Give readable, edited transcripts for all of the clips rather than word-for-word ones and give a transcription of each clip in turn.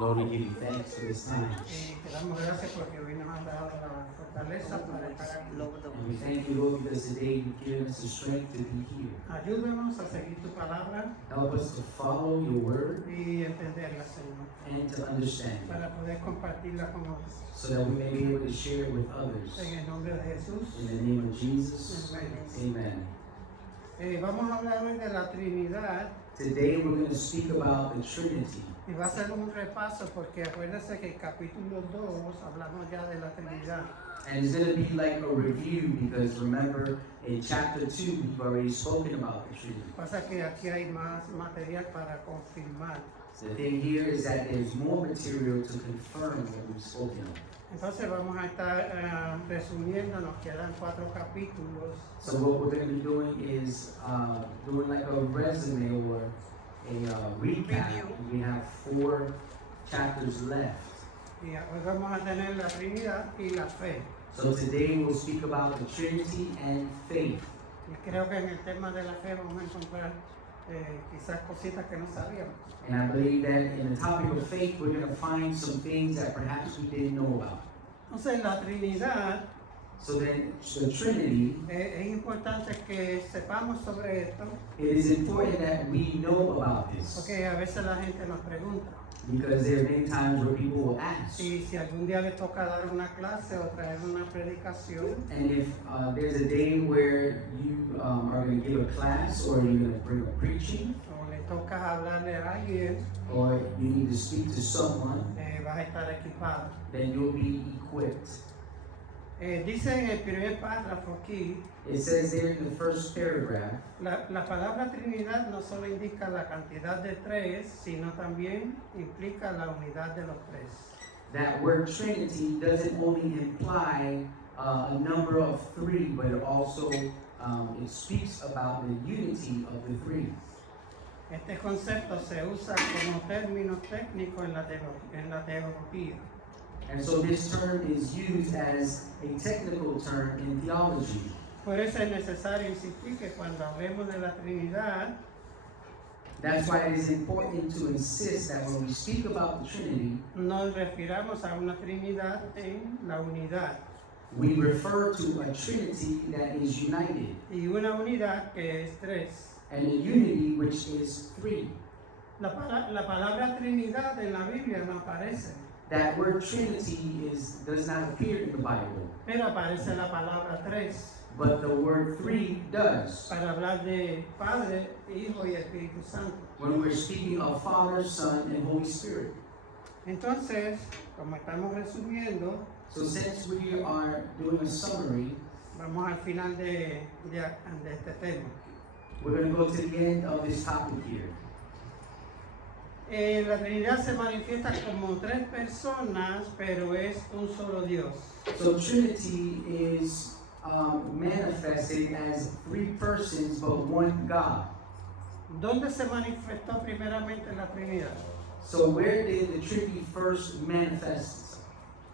Lord, we give you thanks for this time. Y te damos gracias porque hoy nos has dado la fortaleza para estar aquí. And we thank you, Lord, because today you've given us the strength to be here. Ayúdanos a seguir tu palabra Help us to follow your word y entenderla, Señor, and to understand it, para poder compartirla con otros. so that we may be able to share it with others. En el nombre de Jesús. In the name of Jesus, Amén. amen. Vamos a hablar hoy de la Trinidad Today we're going to speak about the Trinity. y va a ser un repaso porque acuérdense que el capítulo 2 hablamos ya de la Trinidad. And it's going to be like a review because remember in chapter 2 we've already spoken about the Trinity. Pasa que aquí hay más material para confirmar. So the thing here is that there's more material to confirm what we've spoken of. Entonces vamos a estar resumiendo, nos quedan 4 capítulos. So what we're going to be doing is doing like a resume or a recap. We have 4 chapters left. Y hoy vamos a tener la Trinidad y la fe. So today we'll speak about the Trinity and faith. Y creo que en el tema de la fe vamos a encontrar quizás cositas que no sabíamos. And I believe that in the topic of faith, we're going to find some things that perhaps we didn't know about. Entonces la Trinidad, So then, the Trinity, es importante que sepamos sobre esto, it is important that we know about this. porque a veces la gente nos pregunta. Because there have been times where people will ask. Y si algún día le toca dar una clase o traer una predicación, And if there's a day where you are going to give a class or you're going to bring a preaching, o le toca hablarle a alguien, or you need to speak to someone, vas a estar equipado. then you'll be equipped. Dice en el primer párrafo aquí, It says there in the first paragraph, la palabra Trinidad no solo indica la cantidad de 3, sino también implica la unidad de los 3. that word Trinity doesn't only imply a number of 3, but it also it speaks about the unity of the 3. Este concepto se usa como término técnico en la teología. And so this term is used as a technical term in theology. Por eso es necesario insistir que cuando hablemos de la Trinidad, That's why it is important to insist that when we speak about the Trinity, nos refiramos a una Trinidad en la unidad we refer to a Trinity that is united y una unidad que es 3. and a unity which is 3. La palabra Trinidad en la Biblia no aparece, That word Trinity does not appear in the Bible, pero aparece la palabra 3 but the word 3 does. para hablar de Padre, Hijo y Espíritu Santo. When we're speaking of Father, Son, and Holy Spirit. Entonces, como estamos resumiendo, So since we are doing a summary, vamos al final de este tema. we're going to go to the end of this topic here. La Trinidad se manifiesta como 3 personas, pero es un solo Dios. So Trinity is manifested as 3 persons but one God. ¿Dónde se manifestó primeramente la Trinidad? So where did the Trinity first manifest?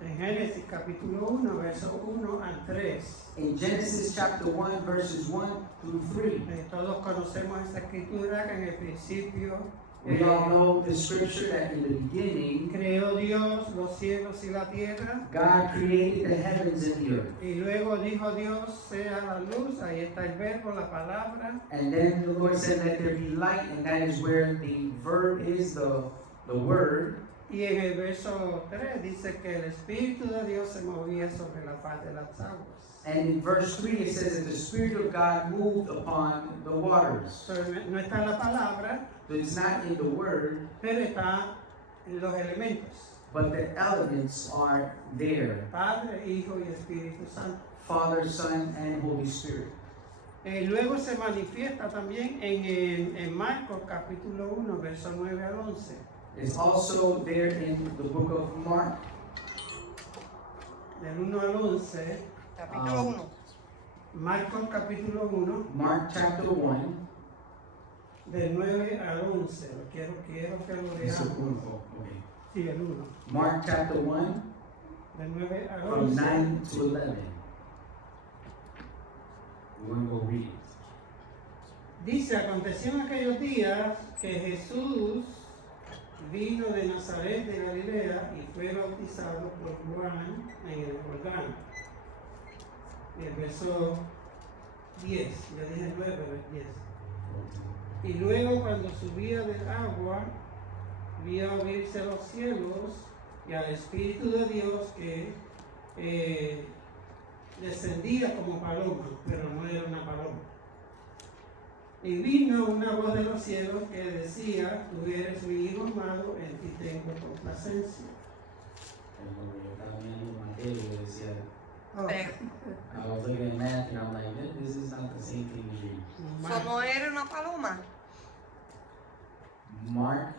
En Génesis capítulo 1, versos 1 al 3. In Genesis chapter 1 verses 1 through 3. Todos conocemos esa escritura que en el principio We all know the scripture that in the beginning creó Dios los cielos y la tierra. God created the heavens and the earth. Y luego dijo Dios, sea la luz, ahí está el verbo, la palabra. And then the Lord said, let there be light, and that is where the verb is, the word. Y en el verso 3 dice que el Espíritu de Dios se movía sobre la faz de las aguas. And in verse 3 it says that the Spirit of God moved upon the waters. So, no está la palabra, So it's not in the word, pero está en los elementos. but the elements are there. Padre, Hijo y Espíritu Santo. Father, Son, and Holy Spirit. Luego se manifiesta también en Marcos capítulo 1, verso 9 al 11. It's also there in the book of Mark. Del 1 al 11. Capítulo 1. Marcos capítulo 1, Mark chapter 1. del 9 al 11. Quiero que lo It's leamos. okay. Sí, el 1. Mark chapter 1 Del 9 al from 11. 9 to 11. We're going to go read it. Dice, aconteció en aquellos días que Jesús vino de Nazaret de Galilea y fue bautizado por Juan en el Jordán. Y el verso 10, ya dije 9, pero es 10. Y luego cuando subía del agua, vio abrirse los cielos y al Espíritu de Dios que descendía como paloma, pero no era una paloma. Y vino una voz de los cielos que decía, tú eres mi hijo amado, en ti tengo complacencia. Oh. I was looking at Matthew and I'm like, this is not the same thing as you. ¿Cómo era una paloma? Mark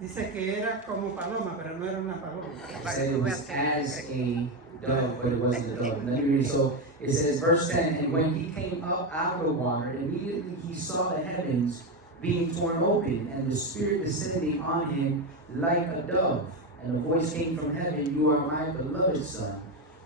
Dice que era como paloma, pero no era una paloma. said it was as a dove, but it wasn't a dove. Let me read it. So it says, verse 10, and when he came up out of the water, immediately he saw the heavens being torn open, and the Spirit descending on him like a dove. And a voice came from heaven, you are my beloved Son,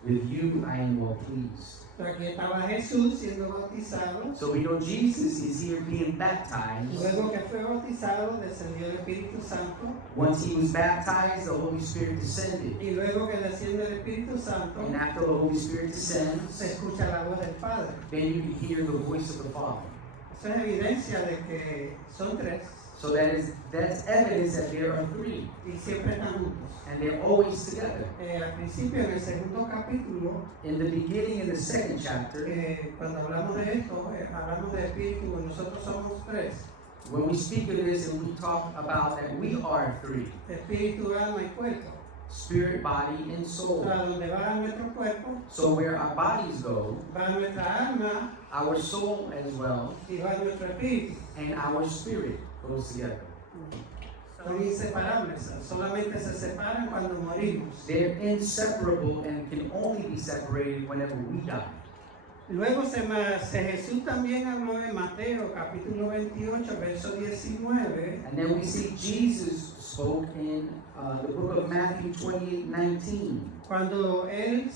with you I am well pleased. Aquí estaba Jesús siendo bautizado. So we know Jesus is here being baptized. Luego que fue bautizado, descendió el Espíritu Santo. Once he was baptized, the Holy Spirit descended. Y luego que desciende el Espíritu Santo, And after the Holy Spirit descends, se escucha la voz del Padre. then you can hear the voice of the Father. Eso es evidencia de que son tres So that's evidence that there are three, y siempre están juntos. and they're always together. Al principio, en el segundo capítulo, In the beginning, in the second chapter, cuando hablamos de esto, hablamos de Espíritu, nosotros somos tres. when we speak of this and we talk about that we are three, Espíritu, alma y cuerpo. spirit, body, and O soul. sea, donde va nuestro cuerpo, So where our bodies go, va nuestra alma our soul as well, y va nuestro espíritu. and our spirit goes together. Son inseparables, solamente se separan cuando morimos. They're inseparable and can only be separated whenever we die. Luego Jesús también habló en Mateo capítulo 28, verso 19, And then we see Jesus spoke in the book of Matthew 28:19. cuando Él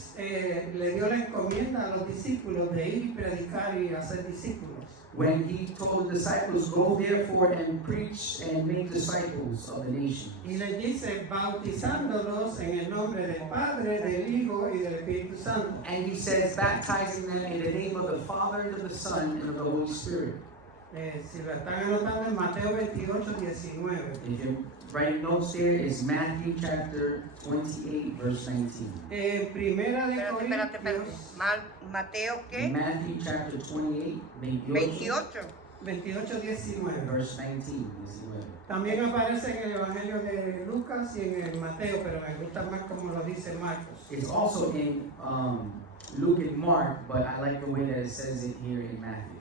le dio la encomienda a los discípulos de ir y predicar y hacer discípulos. When he told the disciples, go therefore and preach and make disciples of the nations. Y les dice, bautizándolos en el nombre del Padre, del Hijo y del Espíritu Santo. And he says, baptizing them in the name of the Father and of the Son and of the Holy Spirit. Si lo están anotando en Mateo 28, 19. If you're writing notes there, it's Matthew chapter 28, verse 19. En Primera de Espérate. Corintios Mateo, ¿qué? Matthew chapter 28, 28. 28, 19. verse 19. También aparece en el Evangelio de Lucas y en el Mateo, pero me gusta más como lo dice Marcos. It's also in Luke and Mark, but I like the way that it says it here in Matthew.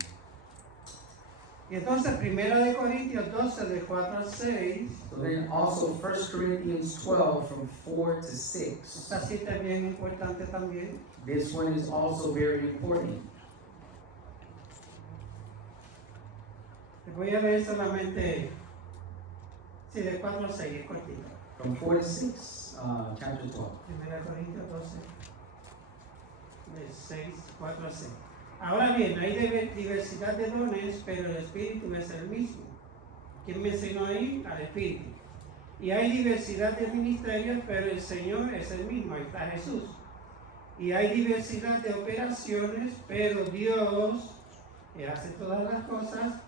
Y entonces, Primera de Corintios 12, de 4 al 6, So then also 1 Corinthians 12 from 4 to 6. esta cita es bien importante también. This one is also very important. Les voy a leer solamente, sí, de 4 al 6, es cortito. From 4 to 6, chapter 12. Primera de Corintios 12, de 6, 4 al 6. Ahora bien, hay diversidad de dones, pero el Espíritu es el mismo. ¿Quién mencionó ahí? Al Espíritu. Y hay diversidad de ministerios, pero el Señor es el mismo. Ahí está Jesús. Y hay diversidad de operaciones, pero Dios, que hace todas las cosas,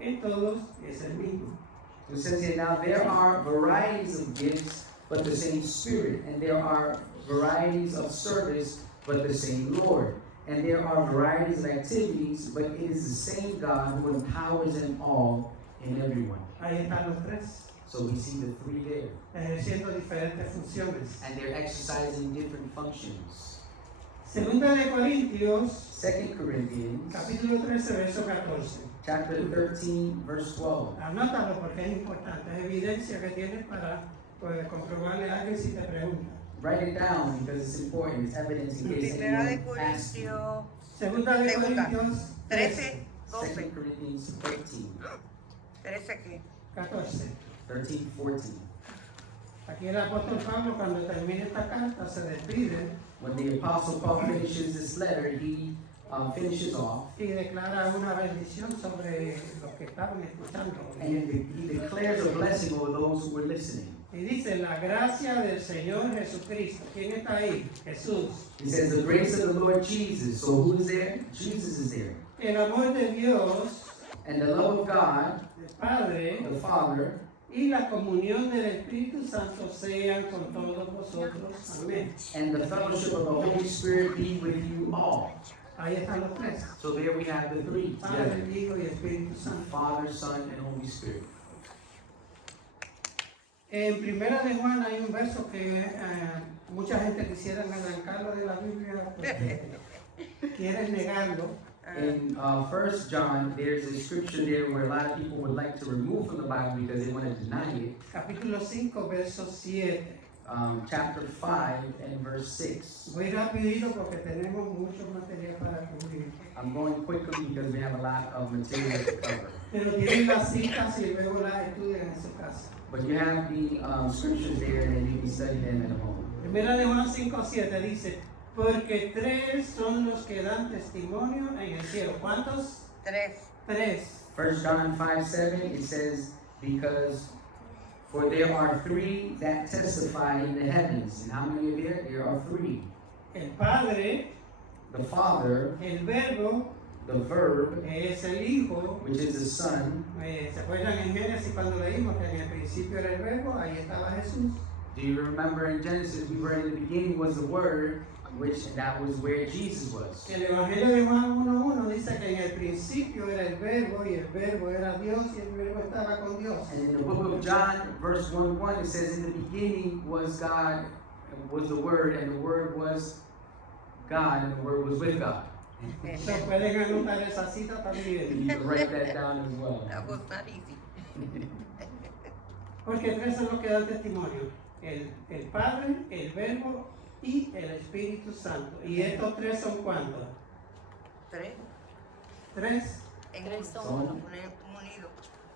en todos es el mismo. So it says here, now there are varieties of gifts, but the same Spirit. And there are varieties of service, but the same Lord. And there are varieties of activities, but it is the same God who empowers them all in everyone. Ahí están los tres, So we see the three there. ejerciendo diferentes funciones. And they're exercising different functions. Segunda de Corintios, 2 Corinthians, capítulo 13, verso 14. chapter 13, verse 12. Anótalo porque es importante, es evidencia que tienes para poder comprobarle a alguien si te pregunta. Write it down because it's important. It's evidence in case Primera de anyone asks you. Corintios Segunda de Segunda. Corintios 13, 2 12. Corinthians 13, 13 ¿qué? 14. 13, 14. Aquí el apóstol Pablo, cuando termina esta carta, se despide When the Apostle Paul finishes this letter, he finishes off y declara una bendición sobre los que estaban escuchando. and he declares a blessing over those who were listening. Y dice, la gracia del Señor Jesucristo. ¿Quién está ahí? Jesús. He says, the grace of the Lord Jesus. So who is there? Jesus is there. El amor de Dios, And the love of God, el Padre, the Father, y la comunión del Espíritu Santo sean con todos vosotros. Amén. and the fellowship of the Holy Spirit be with you all. Ahí están los tres. So there we have the three Padre, together. Hijo y Espíritu Santo. Father, Son, and Holy Spirit. En Primera de Juan hay un verso que mucha gente quisiera arrancarlo de la Biblia porque quieren negarlo. In 1 John, there's a scripture there where a lot of people would like to remove from the Bible because they want to deny it. Capítulo 5, verso 7. Chapter 5 and verse 6. Voy rapidito porque tenemos mucho material para cubrir. I'm going quickly because we have a lot of material to cover. Pero tienen las citas y luego las estudian en su casa. But you have the scriptures there and then you can study them in a moment. Primera de Juan 5, 7 dice, porque tres son los que dan testimonio en el cielo. ¿Cuántos? 3. Tres. 1 John 5:7, it says, because for there are three that testify in the heavens. And how many are there? There are three. El Padre, The Father, el Verbo, the Verb, es el Hijo. which is the Son. ¿Se acuerdan en Génesis cuando leímos que en el principio era el Verbo? Ahí estaba Jesús. Do you remember in Genesis, we read in the beginning was the Word, which that was where Jesus was. El Evangelio de Juan 1:1 dice que en el principio era el Verbo y el Verbo era Dios y el Verbo estaba con Dios. And in the book of John, verse 1:1, it says, in the beginning was God, was the Word, and the Word was God, and the Word was with God. Se pueden anotar esa cita And también. you can write that down as well. That was not easy. Porque tres son los que dan testimonio. El Padre, el Verbo y el Espíritu Santo. ¿Y estos tres son cuántos? 3. Tres. En Tres un son unido.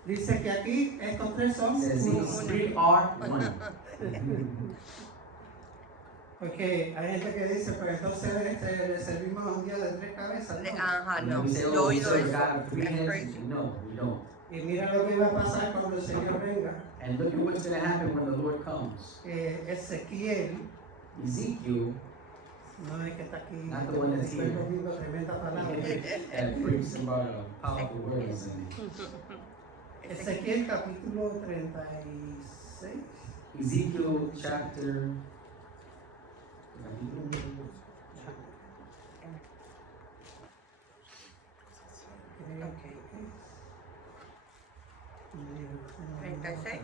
Dice que aquí estos tres son It says uno. these three are one. Porque hay gente que dice, pues entonces le servimos a un Dios de tres cabezas. ¿no? Ajá, And no. we say, Yo he oh, we oído serve a eso. God of three That's heads. crazy. No, we don't. Y mira lo que va a pasar cuando el Señor venga. And look at what's going to happen when the Lord comes. Ezequiel, Ezekiel, no es que está aquí, Not the one that's estoy here. cogiendo tremenda palabra. that preached about powerful words in it. Ezequiel capítulo 36. Ezekiel chapter. Creo que es. 36.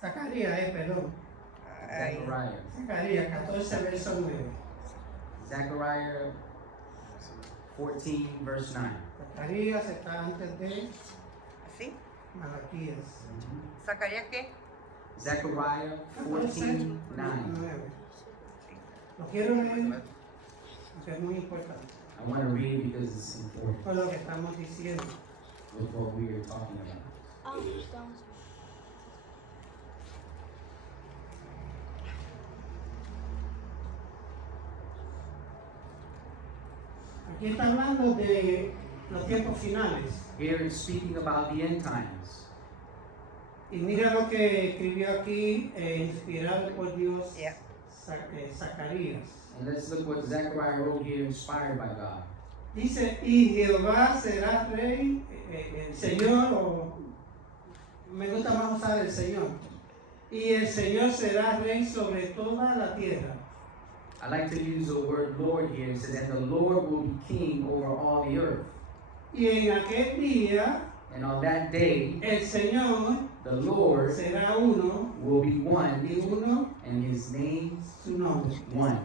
Zacarías, perdón. Ahí. Zechariah. Zacarías 14, verso 9. Zechariah 14, verse 9. Zacarías está antes de ¿Así? Malaquías. ¿Zacarías qué? Zechariah 14, 14, 9. 9. Lo quiero leer porque es muy importante I want to read it because it's important con lo que estamos diciendo. with what we are talking about. Ah, estamos. Aquí está hablando de los tiempos finales. Here it's speaking about the end times. Y mira lo que escribió aquí, inspirado por Dios, Yeah. Zacarías. And let's look what Zechariah wrote here, inspired by God. Dice, y Jehová será rey, el Señor, o me gusta más usar el Señor, y el Señor será rey sobre toda la tierra. I like to use the word Lord here. It says, and the Lord will be king over all the earth. Y en aquel día, And on that day, el Señor the Lord será uno, will be one, y uno and his name su nombre. one.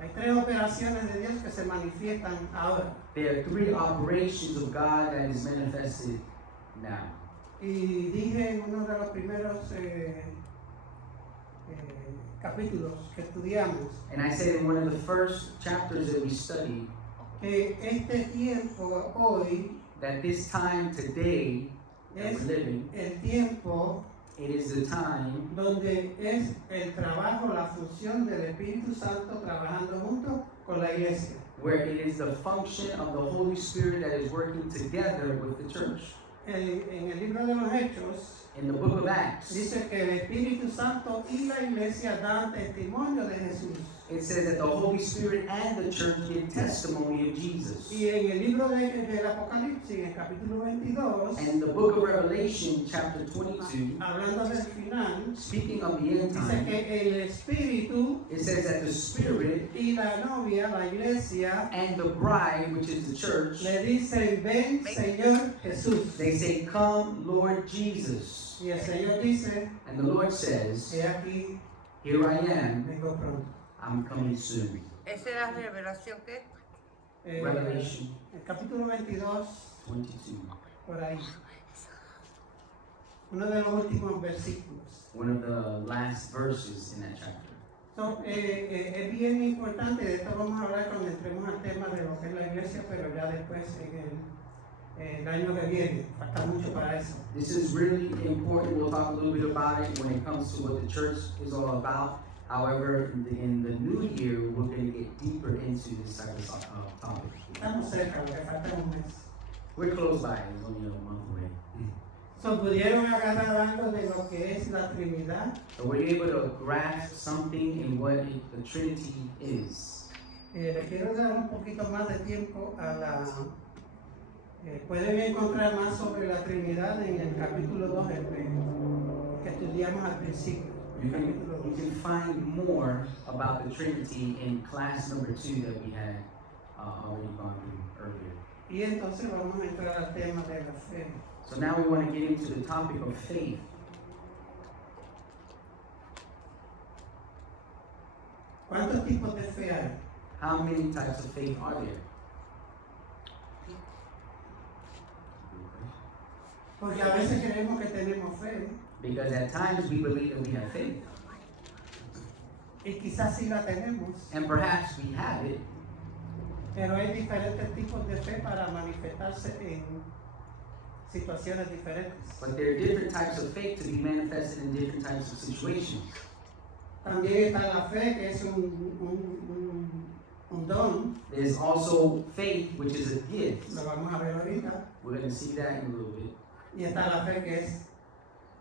Hay tres operaciones de Dios que se manifiestan ahora. There are three operations of God that is manifested now. Y dije en uno de los primeros capítulos que estudiamos And I said in one of the first chapters that we studied que este tiempo hoy that this time today that es we're living, el tiempo it is the time donde es el trabajo, la función del Espíritu Santo trabajando junto con la iglesia. where it is the function of the Holy Spirit that is working together with the church. En el libro de los Hechos In the book of Acts, dice que el Espíritu Santo y la iglesia dan testimonio de Jesús. it says that the Holy Spirit and the church give testimony of Jesus. Y en el libro del Apocalipsis, en el capítulo 22, And in the book of Revelation, chapter 22, hablando del final, speaking of the end dice time, que el Espíritu it says that the Spirit y la novia, la iglesia, and the bride, which is the church, le dicen, ven Señor Jesús. they say, "Come, Lord Jesus." Y el Señor dice, And the Lord says, he aquí, "Here I am, vengo pronto. I'm coming soon." ¿Esa es la revelación qué? Revelation El capítulo 22, 22, por ahí. Uno de los últimos versículos. one of the last verses in that chapter. So, es bien importante, de esto vamos a hablar cuando entremos al tema de lo que es la iglesia, pero ya después en el año que viene, falta mucho para eso. This is really important. We'll talk a little bit about it when it comes to what the church is all about. However, in the new year, we're going to get deeper into this type of topic. Estamos cerca, lo que falta es un mes. We're close by. It's only a month away. So, pudieron agarrar algo de lo que es la Trinidad. So we're able to grasp something in what the Trinity is. Le quiero dar un poquito más de tiempo a la... pueden encontrar más sobre la Trinidad en el capítulo 2 que estudiamos al principio. You can find more about the Trinity in class number 2 that we had already gone through earlier. Y entonces vamos a entrar al tema de la fe. So now we want to get into the topic of faith. ¿Cuántos tipos de fe hay? How many types of faith are there? Porque a veces creemos que tenemos fe Because at times we believe that we have faith, y quizás sí la tenemos, and perhaps we have it, pero hay diferentes tipos de fe para manifestarse en situaciones diferentes. but there are different types of faith to be manifested in different types of situations. También está la fe que es un don, There's also faith, which is a gift. lo vamos a ver ahorita, We're going to see that in a little bit. y está la fe que es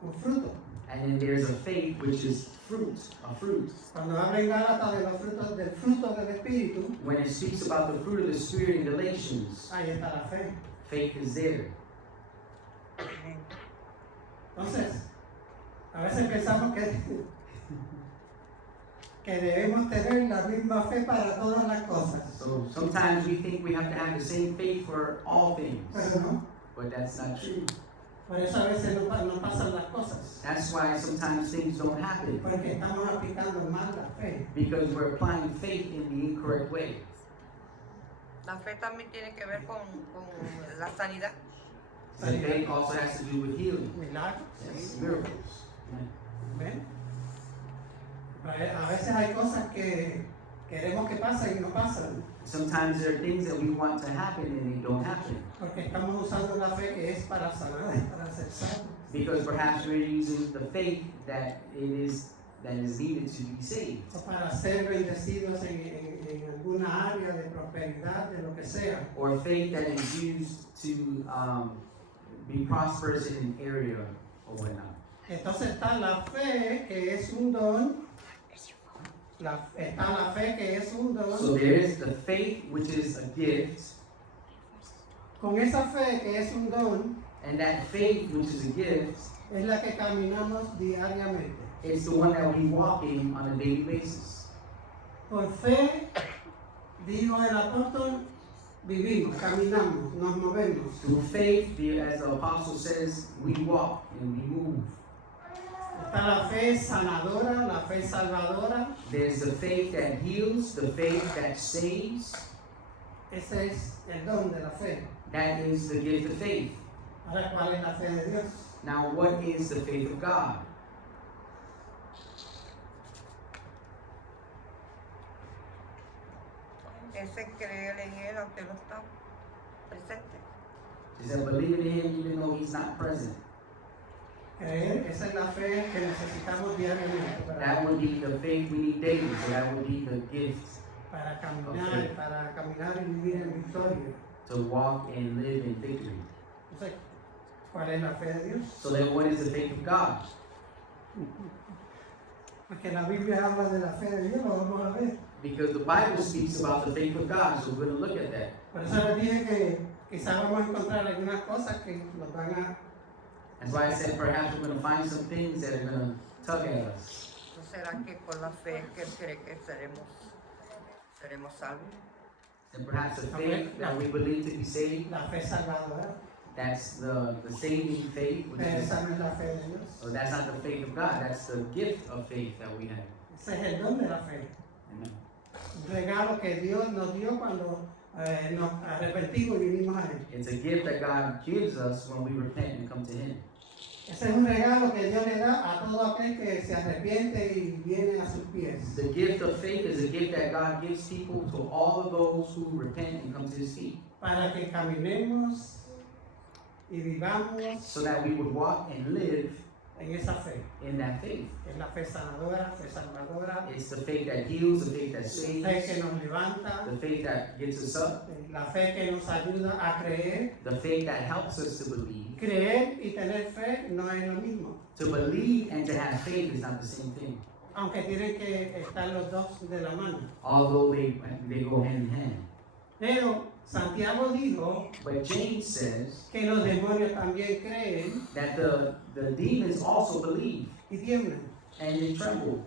un fruto. And then there's a faith which is fruit, a fruit. Cuando habla en Gálatas de los frutos, del fruto del Espíritu, When it speaks about the fruit of the Spirit in Galatians, ahí está la fe. faith is there. Entonces, a veces pensamos que debemos tener la misma fe para todas las cosas, So sometimes we think we have to have the same faith for all things, pero no. but that's not true. Por eso a veces no pasan las cosas, That's why sometimes things don't happen, porque estamos aplicando mal la fe. because we're applying faith in the incorrect way. La fe también tiene que ver con la sanidad. So faith also has to do with healing, Milagros, yes, sí. miracles. ¿Ven? A veces hay cosas que queremos que pasen y no pasan, Sometimes there are things that we want to happen and they don't happen, porque estamos usando la fe que es para sanar, para ser sanos. because perhaps we're using the faith that is needed to be saved, O para ser bendecidos en alguna área de prosperidad, de lo que sea. or faith that is used to be prosperous in an area or whatnot. Entonces está la fe que es un don. Está la fe que es un don. So there is the faith which is a gift, Con esa fe que es un don and that faith which is a gift, es la que caminamos diariamente. it's the one that we walk in on a daily basis. Por fe, dijo el apóstol, vivimos, caminamos, nos movemos. Through faith, as the apostle says, we walk and we move. Está la fe sanadora, la fe salvadora. There's the faith that heals, the faith that saves. Ese es el don de la fe. That is the gift of faith. Ahora, ¿cuál es la fe de Dios? Now, what is the faith of God? Ese creer en Él aunque no está presente. He said, believe in Him even though He's not present. Creer, esa es la fe que necesitamos diariamente. That would be the faith we need daily. So that would be the gift para caminar y vivir en victoria. to walk and live in victory. Entonces, ¿cuál es la fe de Dios? So then what is the faith of God? Porque la Biblia habla de la fe de Dios, lo vamos a ver. Because the Bible speaks about the faith of God, so we're going to look at that. Por eso les dije que quizás vamos a encontrar algunas cosas que nos van a... That's why I said perhaps we're going to find some things that are going to tug at us. ¿No será que con la fe que cree que seremos salvos? And perhaps the faith that we believe to be saved, La fe salvadora, that's the saving faith. Which pero is, esa no es la fe de Dios. so that's not the faith of God, that's the gift of faith that we have. Ese es el don de la fe. Amen. Un regalo que Dios nos dio cuando nos arrepentimos y vinimos a Él. It's a gift that God gives us when we repent and come to Him. Ese es un regalo que Dios le da a todo aquel que se arrepiente y viene a sus pies. The gift of faith is a gift that God gives people to all of those who repent and come to His feet, Para que caminemos y vivamos so that we would walk and live en esa fe. in that faith. Es la fe sanadora, fe salvadora, It's the faith that heals, the faith that la saves, fe que nos levanta, the faith that gets us up, la fe que nos ayuda a creer. the faith that helps us to believe. Creer y tener fe no es lo mismo, To believe and to have faith is not the same thing, aunque tienen que estar los dos de la mano. although they go hand in hand. Pero Santiago dijo But James says que los demonios también creen that the demons also believe y tiemblan. and they tremble.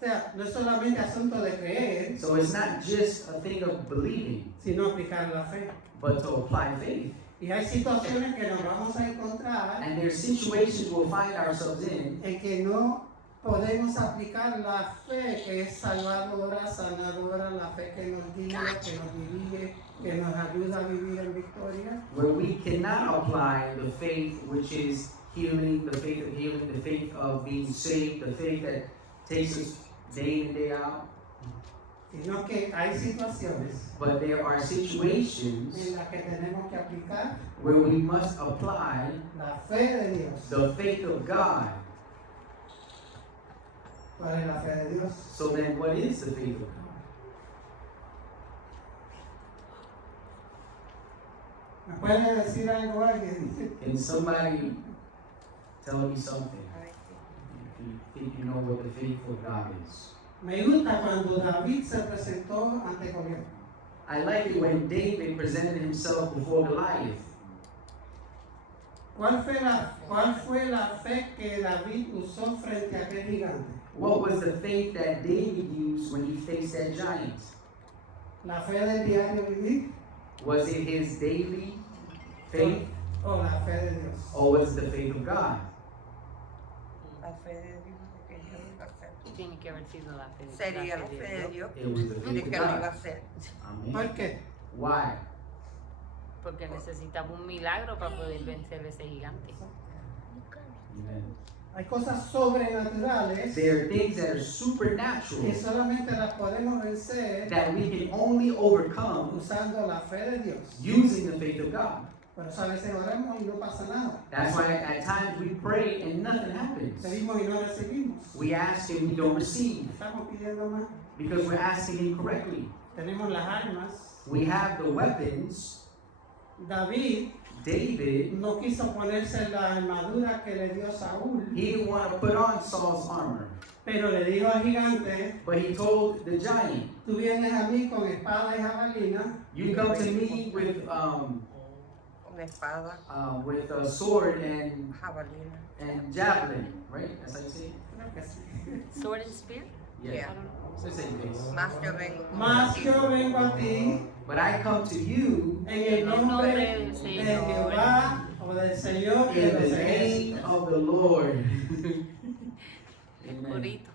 O sea, no es solamente asunto de creer, So it's not just a thing of believing, sino aplicar la fe. but to apply faith. Y hay situaciones que nos vamos a encontrar And there's situations we'll find ourselves in en que no podemos aplicar la fe que es salvadora, sanadora, la fe que nos guía, que nos dirige, que nos ayuda a vivir en victoria. where we cannot apply the faith which is healing, the faith of healing, the faith of being saved, the faith that takes us day in, day out. Sino que hay situaciones But there are situations en las que tenemos que aplicar where we must apply la fe de Dios. the faith of God. ¿Cuál es la fe de Dios? So then what is the faith of God? ¿Me puede decir algo alguien? Can somebody tell me something? If you think you know what the faith of God is. Me gusta cuando David se presentó ante Goliat. I like it when David presented himself before Goliath. ¿Cuál fue la fe que David usó frente a aquel gigante? What was the faith that David used when he faced that giant? ¿La fe del diario vivir Was it his daily faith o la fe de Dios? or was it the faith of God? La fe de Dios que Dios iba a hacer. Tiene que haber sido la fe de Sería la fe de Dios It was the de faith of que lo iba a God. hacer. Amen. ¿Por qué? Why? Porque necesitaba un milagro para poder vencer a ese gigante. Amen. Hay cosas sobrenaturales There are things that are que supernatural solamente las podemos vencer that we can only overcome usando la fe de Dios. using the faith of God. Por eso a veces oramos y no pasa nada. That's why at times we pray and nothing happens. Pedimos y no recibimos. We ask and we don't receive Estamos pidiendo más. because we're asking incorrectly. Tenemos las armas. We have the weapons. David David, no quiso ponerse la armadura que le dio Saúl, he didn't want to put on Saul's armor, pero le dijo al gigante, but he told the giant, tú vienes a mí con espada y jabalina, "You come to me Con espada, with a sword and jabalina. javelin, right? That's how you say it. creo que sí. Sword and spear? Yeah. So it's the same thing. Más yo vengo. Mas yo vengo a ti But I come to you en el nombre de Jehová o del Señor de in los the name ejércitos. of the Lord." Amen. Purito.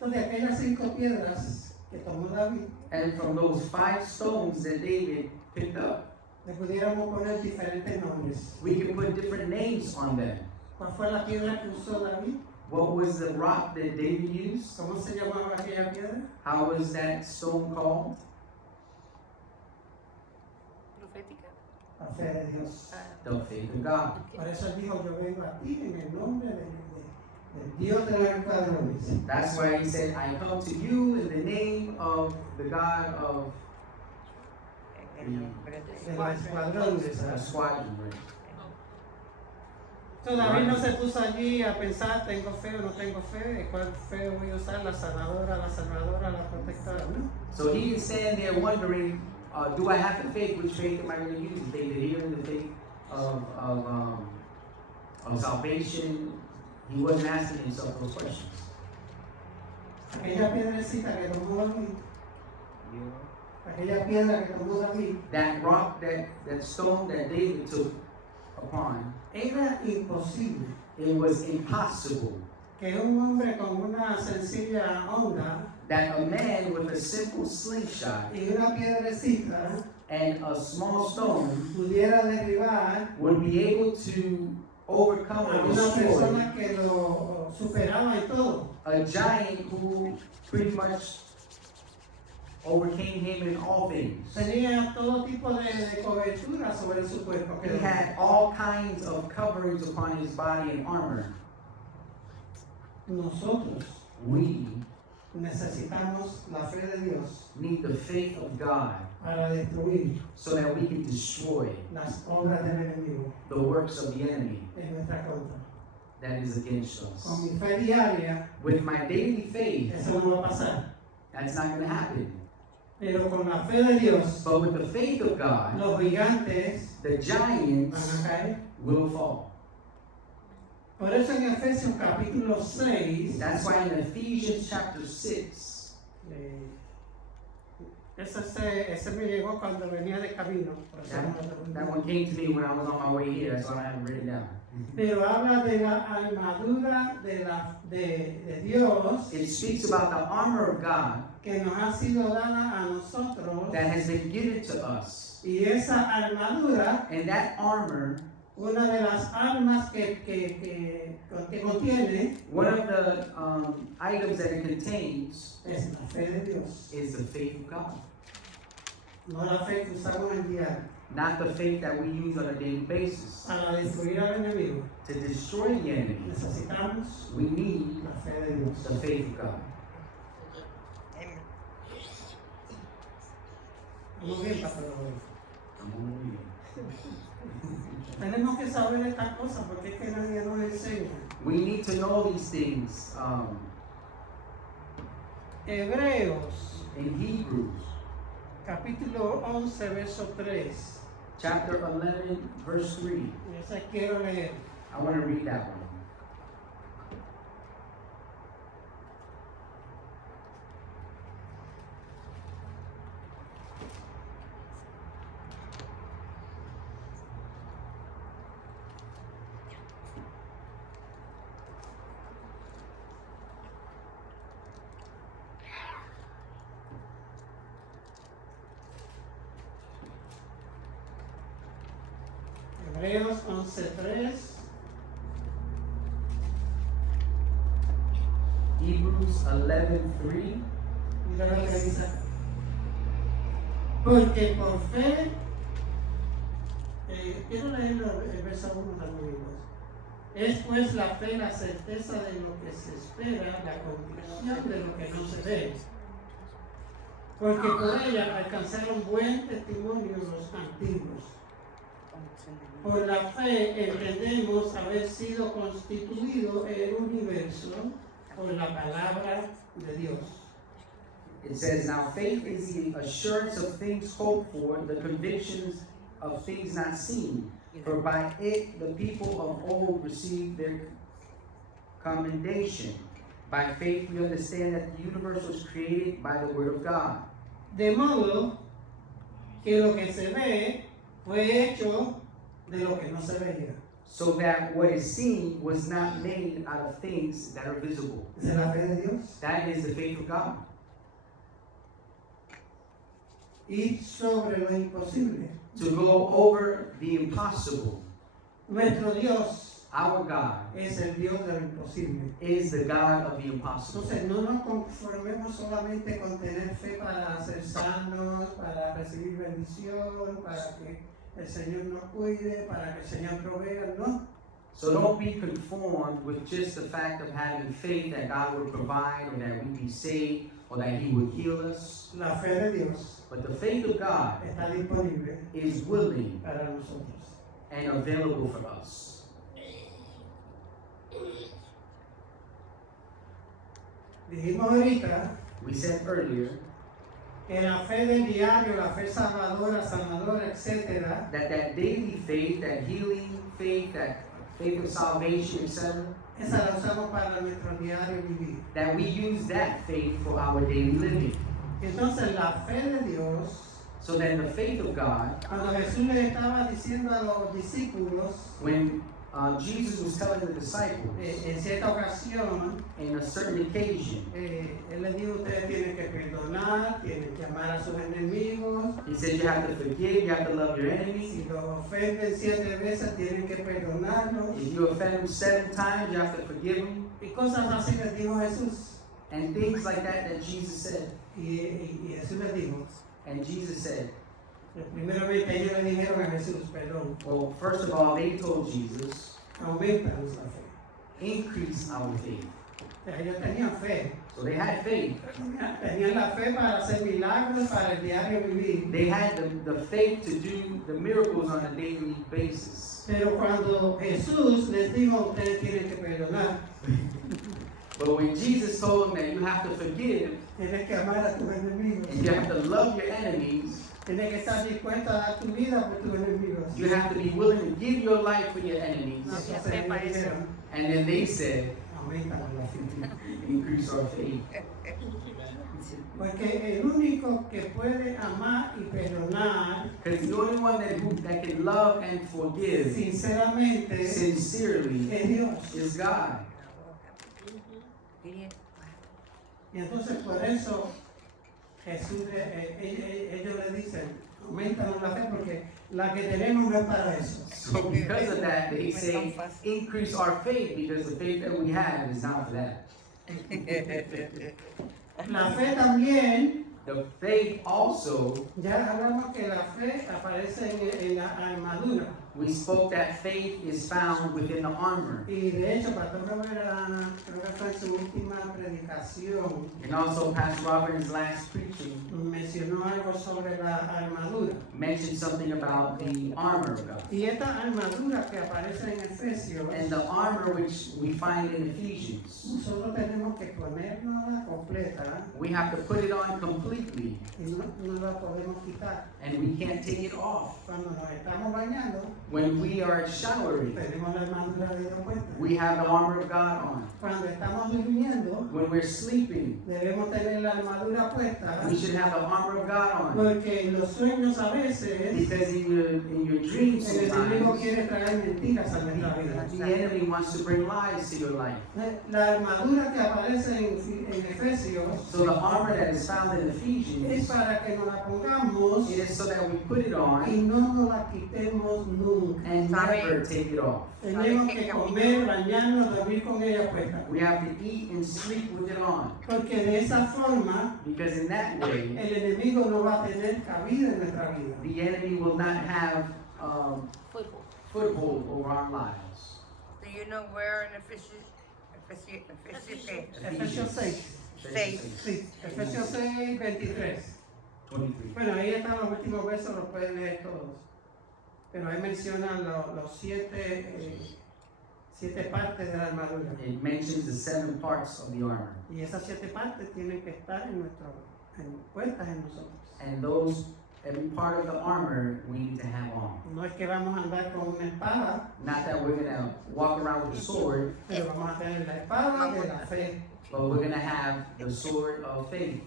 Entonces, aquellas 5 piedras que tomó David, And from those 5 stones that David picked up, le pudiéramos poner diferentes nombres. we can put different names on them. ¿Cuál fue la piedra que usó David? What was the rock that David used? ¿Cómo se llamaba aquella piedra? How was that stone called? Profética. La fe de Dios. The faith of God. Por eso él dijo, yo vengo a ti en el nombre el Dios de los escuadrones. That's why he said, I come to you in the name of the God of En el nombre de De los escuadrones. the squadron. Right? Todavía no se puso allí a pensar, tengo fe o no tengo fe, cuál fe voy a usar, la salvadora, la protectora, ¿no? So he is standing there wondering, do I have the faith? Which faith am I going to use? The faith of healing, the faith of salvation? He wasn't asking himself those questions. Aquella piedrecita que tomó David, aquella piedra que tomó David, That rock, that stone that David took upon, era imposible it was impossible que un hombre con una sencilla onda that a man with a simple slingshot y una piedrecita and a small stone pudiera derribar would be able to overcome a or una destroy persona que lo superaba y todo. a giant who pretty much overcame him in all things. Tenía todo tipo de cobertura sobre su cuerpo. He had all kinds of coverings upon his body and armor. Nosotros We necesitamos la fe de Dios need the faith of God para destruir so that we can destroy las obras del enemigo the works of the enemy en nuestra contra. that is against Con us. mi fe diaria, With my daily faith, eso no va a pasar. that's not going to happen. Pero con la fe de Dios, But with the faith of God, los gigantes the van giants a caer. will fall. Por eso en Efesios capítulo 6, That's why in Ephesians chapter 6, ese me llegó cuando venía de camino. por eso no lo that tengo. one came to me when I was on my way here. That's why I have it written down. Pero habla de la armadura de Dios It speaks about the armor of God que nos ha sido dada a nosotros. that has been given to us. Y esa armadura, And that armor, una de las armas que contiene, one of the items that it contains es la fe de Dios. is the faith of God. No la fe que usamos en diario Not the faith that we use on a daily basis. para destruir al enemigo. To destroy the enemy, Necesitamos we need la fe de Dios. the faith of God. Amén. Muy bien, Pastor. Hallelujah. Tenemos que saber estas cosas porque es que nadie nos enseña. We need to know these things. Hebreos, In Hebrews capítulo 11, verso 3. chapter 11, verse 3. Esa quiero leer. I want to read that one. Hebreos 11:3. Hebrews 11:3. Mira lo que dice acá. Porque por fe, quiero leer el verso 1 también. Es pues la fe la certeza de lo que se espera, la convicción de lo que no se ve. Porque por ella alcanzaron buen testimonio los antiguos. Por la fe entendemos haber sido constituido el universo por la palabra de Dios. It says, now faith is the assurance of things hoped for, the convictions of things not seen. For by it the people of old received their commendation. By faith we understand that the universe was created by the word of God. De modo que lo que se ve fue hecho de lo que no se veía. So that what is seen was not made out of things that are visible. Esa es la fe de Dios. That is the faith of God. Y sobre lo imposible. To go over the impossible. Nuestro Dios Our God es el Dios de lo imposible. is the God of the impossible. Entonces no nos conformemos solamente con tener fe para ser sanos, para recibir bendición, para que el Señor nos cuide, para que el Señor provea, no. So don't be conformed with just the fact of having faith that God will provide or that we be saved or that He will heal us. La fe de Dios But the faith of God está disponible is willing para nosotros. and available for us. Dijimos ahorita We said earlier que la fe del diario, la fe salvadora, sanadora, etc., that daily faith, that healing faith, that faith of salvation, etc., esa la usamos para nuestro diario vivir. that we use that faith for our daily living. Entonces la fe de Dios, So then the faith of God, cuando Jesús le estaba diciendo a los discípulos, when Jesus was telling the disciples en cierta ocasión, in a certain occasion, Él les dijo, ustedes tienen que perdonar, tienen que amar a sus enemigos, He said you have to forgive, you have to love your si enemies. los ofenden 7 veces, tienen que perdonarlos, If you offend them 7 times, you have to forgive them. y cosas así les dijo Jesús. And things like that Jesus said. Y Jesús les dijo, And Jesus said, primeramente ellos le dijeron a Jesús, perdón, well, first of all, they told Jesus, aumentanos la fe. increase our faith. O sea, ellos tenían fe, So they had faith. tenían la fe para hacer milagros, para el diario vivir. They had the faith to do the miracles on a daily basis. Pero cuando Jesús les dijo, ustedes tienen que perdonar, But when Jesus told them that you have to forgive tienes que amar a tus enemigos, and you have to love your enemies, tienes que estar dispuesto a dar tu vida por tus enemigos. you have to be willing to give your life for your enemies. Entonces ellos dijeron, And then they said, aumentanos la fe. increase our faith. Porque el único que puede amar y perdonar Because the only one that can love and forgive sinceramente sincerely es Dios. is God. Y entonces por eso Jesús, ellos le dicen, aumentanos la fe porque la que tenemos no es para eso. So because of that, they say, increase our faith because the faith that we have is not for that. La fe también, The faith also, ya hablamos que la fe aparece en la armadura. we spoke that faith is found within the armor. Y de hecho, Pastor Robert, creo que fue en su última predicación, And also Pastor Robert in his last preaching mencionó algo sobre la armadura. mentioned something about the armor of God. Y esta armadura que aparece en Efesios, And the armor which we find in Ephesians, nosotros tenemos que ponernos completa we have to put it on completely y no la podemos quitar. and we can't take it off. Cuando nos estamos bañando, When we are showering, tenemos la armadura de Dios puesta. we have the armor of God on. Cuando estamos durmiendo, When we're sleeping, debemos tener la armadura puesta, we should have the armor of God on. porque en los sueños a veces Because in your dreams el enemigo sometimes, quiere traer mentiras a nuestra vida. the enemy wants to bring lies to your life. La armadura que aparece en Efesios So the armor that is found in es Ephesians, para que nos la pongamos it is so that we put it on y no nos la quitemos nunca. and never take it off. Tenemos que comer, bañarnos, dormir con ella puesta. We have to eat and sleep with it on. Porque de esa forma Because in that way, el enemigo no va a tener cabida en nuestra vida. the enemy will not have Fútbol. foothold over our lives. Do you know where in Ephesians qué? Efesios 6. Seis. Sí, Efesios 6, 23. 23. Bueno, ahí están los últimos versos, los pueden leer todos. Pero ahí mencionan los 7 partes de la armadura. It mentions the 7 parts of the armor. Y esas 7 partes tienen que estar puestas en nosotros. And every part of the armor we need to have on. No es que vamos a andar con una espada, Not that we're gonna walk around with a sword, pero vamos a tener la espada de la fe. but we're gonna have the sword of faith.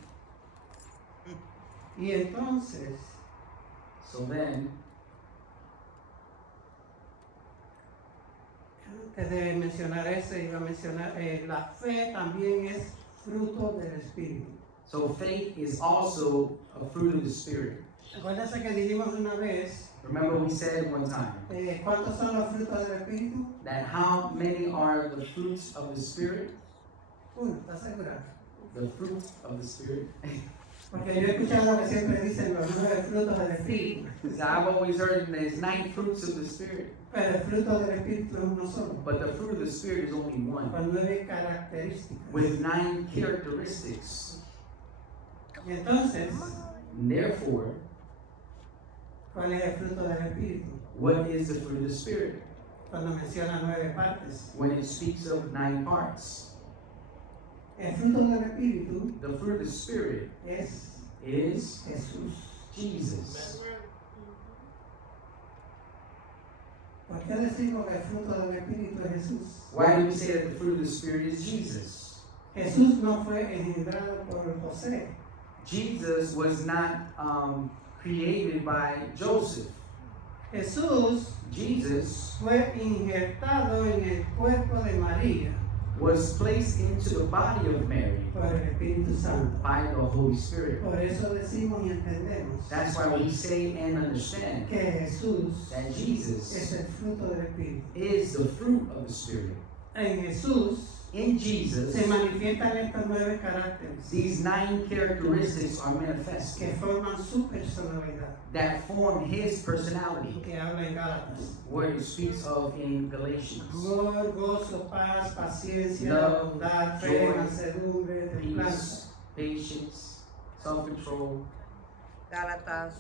Y entonces, So then, antes de mencionar ese, iba a mencionar, la fe también es fruto del Espíritu. so faith is also a fruit of the Spirit. Acuérdense que dijimos una vez, Remember we said one time ¿cuántos son los frutos del Espíritu? that how many are the fruits of the Spirit? Uno, ¿estás segura? The fruit of the Spirit. Porque yo he escuchado que siempre dicen los 9 frutos del Espíritu, Because I've always heard there's 9 fruits of the Spirit, pero el fruto del Espíritu es uno solo, but the fruit of the Spirit is only one, con 9 características. with 9 characteristics. Y entonces, And therefore, ¿cuál es el fruto del Espíritu? what is the fruit of the Spirit? Cuando menciona 9 partes. When it speaks of 9 parts, El fruto del Espíritu the fruit of the Spirit es is Jesús. Jesus. ¿Por qué decimos que el fruto del Espíritu es Jesús? Why do we say that the fruit of the Spirit is Jesus? Jesús no fue engendrado por José. Jesus was not created by Joseph. Jesús Jesus fue injertado en el cuerpo de María was placed into the body of Mary por el Espíritu Santo. by the Holy Spirit. Por eso decimos y entendemos That's why we say and understand que Jesús that es Jesus el fruto del Espíritu. is the fruit of the Spirit. En Jesús In se Jesus, manifiestan estos 9 caracteres these 9 characteristics are manifested que forman su personalidad, that form his personality, que habla en Gálatas. where it speaks of in Galatians. Amor, gozo, paz, paciencia, Love, bondad, fe, joy, mansedumbre, templanza. Peace, patience, self-control. Gálatas.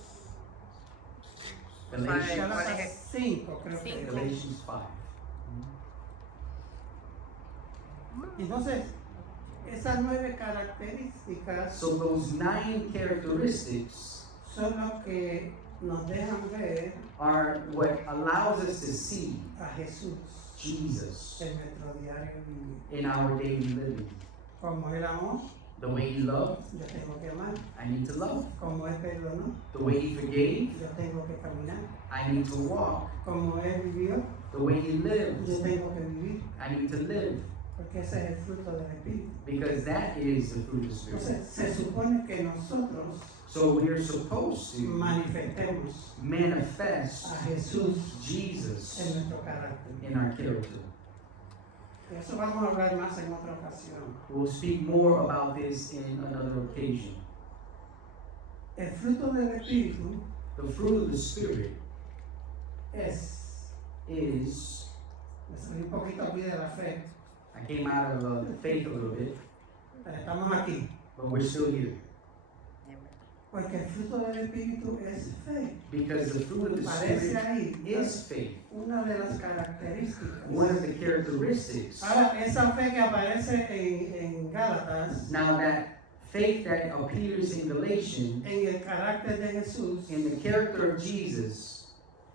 Galatians, Gálatas 5, creo que. Cinco. Galatians 5. Entonces, esas 9 características So those 9 characteristics son lo que nos dejan ver are what allows us to see a Jesús Jesus en nuestro diario vivir. in our daily living. Como Él amó, The way he loved, yo tengo que amar. I need to love. Como Él perdonó, The way he forgave, yo tengo que caminar. I need to walk. Como Él vivió, The way he yo lived, tengo que vivir. I need to live. Porque ese es el fruto del Espíritu. Because that is the fruit of the Spirit. Entonces, se supone que nosotros So we are supposed to manifestemos manifest a Jesús en Jesus nuestro carácter. in our character. De eso vamos a hablar más en otra ocasión. We'll speak more about this in another occasion. El fruto del Espíritu The fruit of the Spirit es, is, me salí un poquito aquí de la fe, I came out of the faith a little bit, pero estamos aquí. but we're still here. Porque el fruto del Espíritu es fe. Because the fruit of the Aparece Spirit ahí. is faith. Una de las características. One of the characteristics. Ahora, esa fe que aparece en Gálatas, Now that faith that appears in Galatians, en el carácter de Jesús, in the character of Jesus,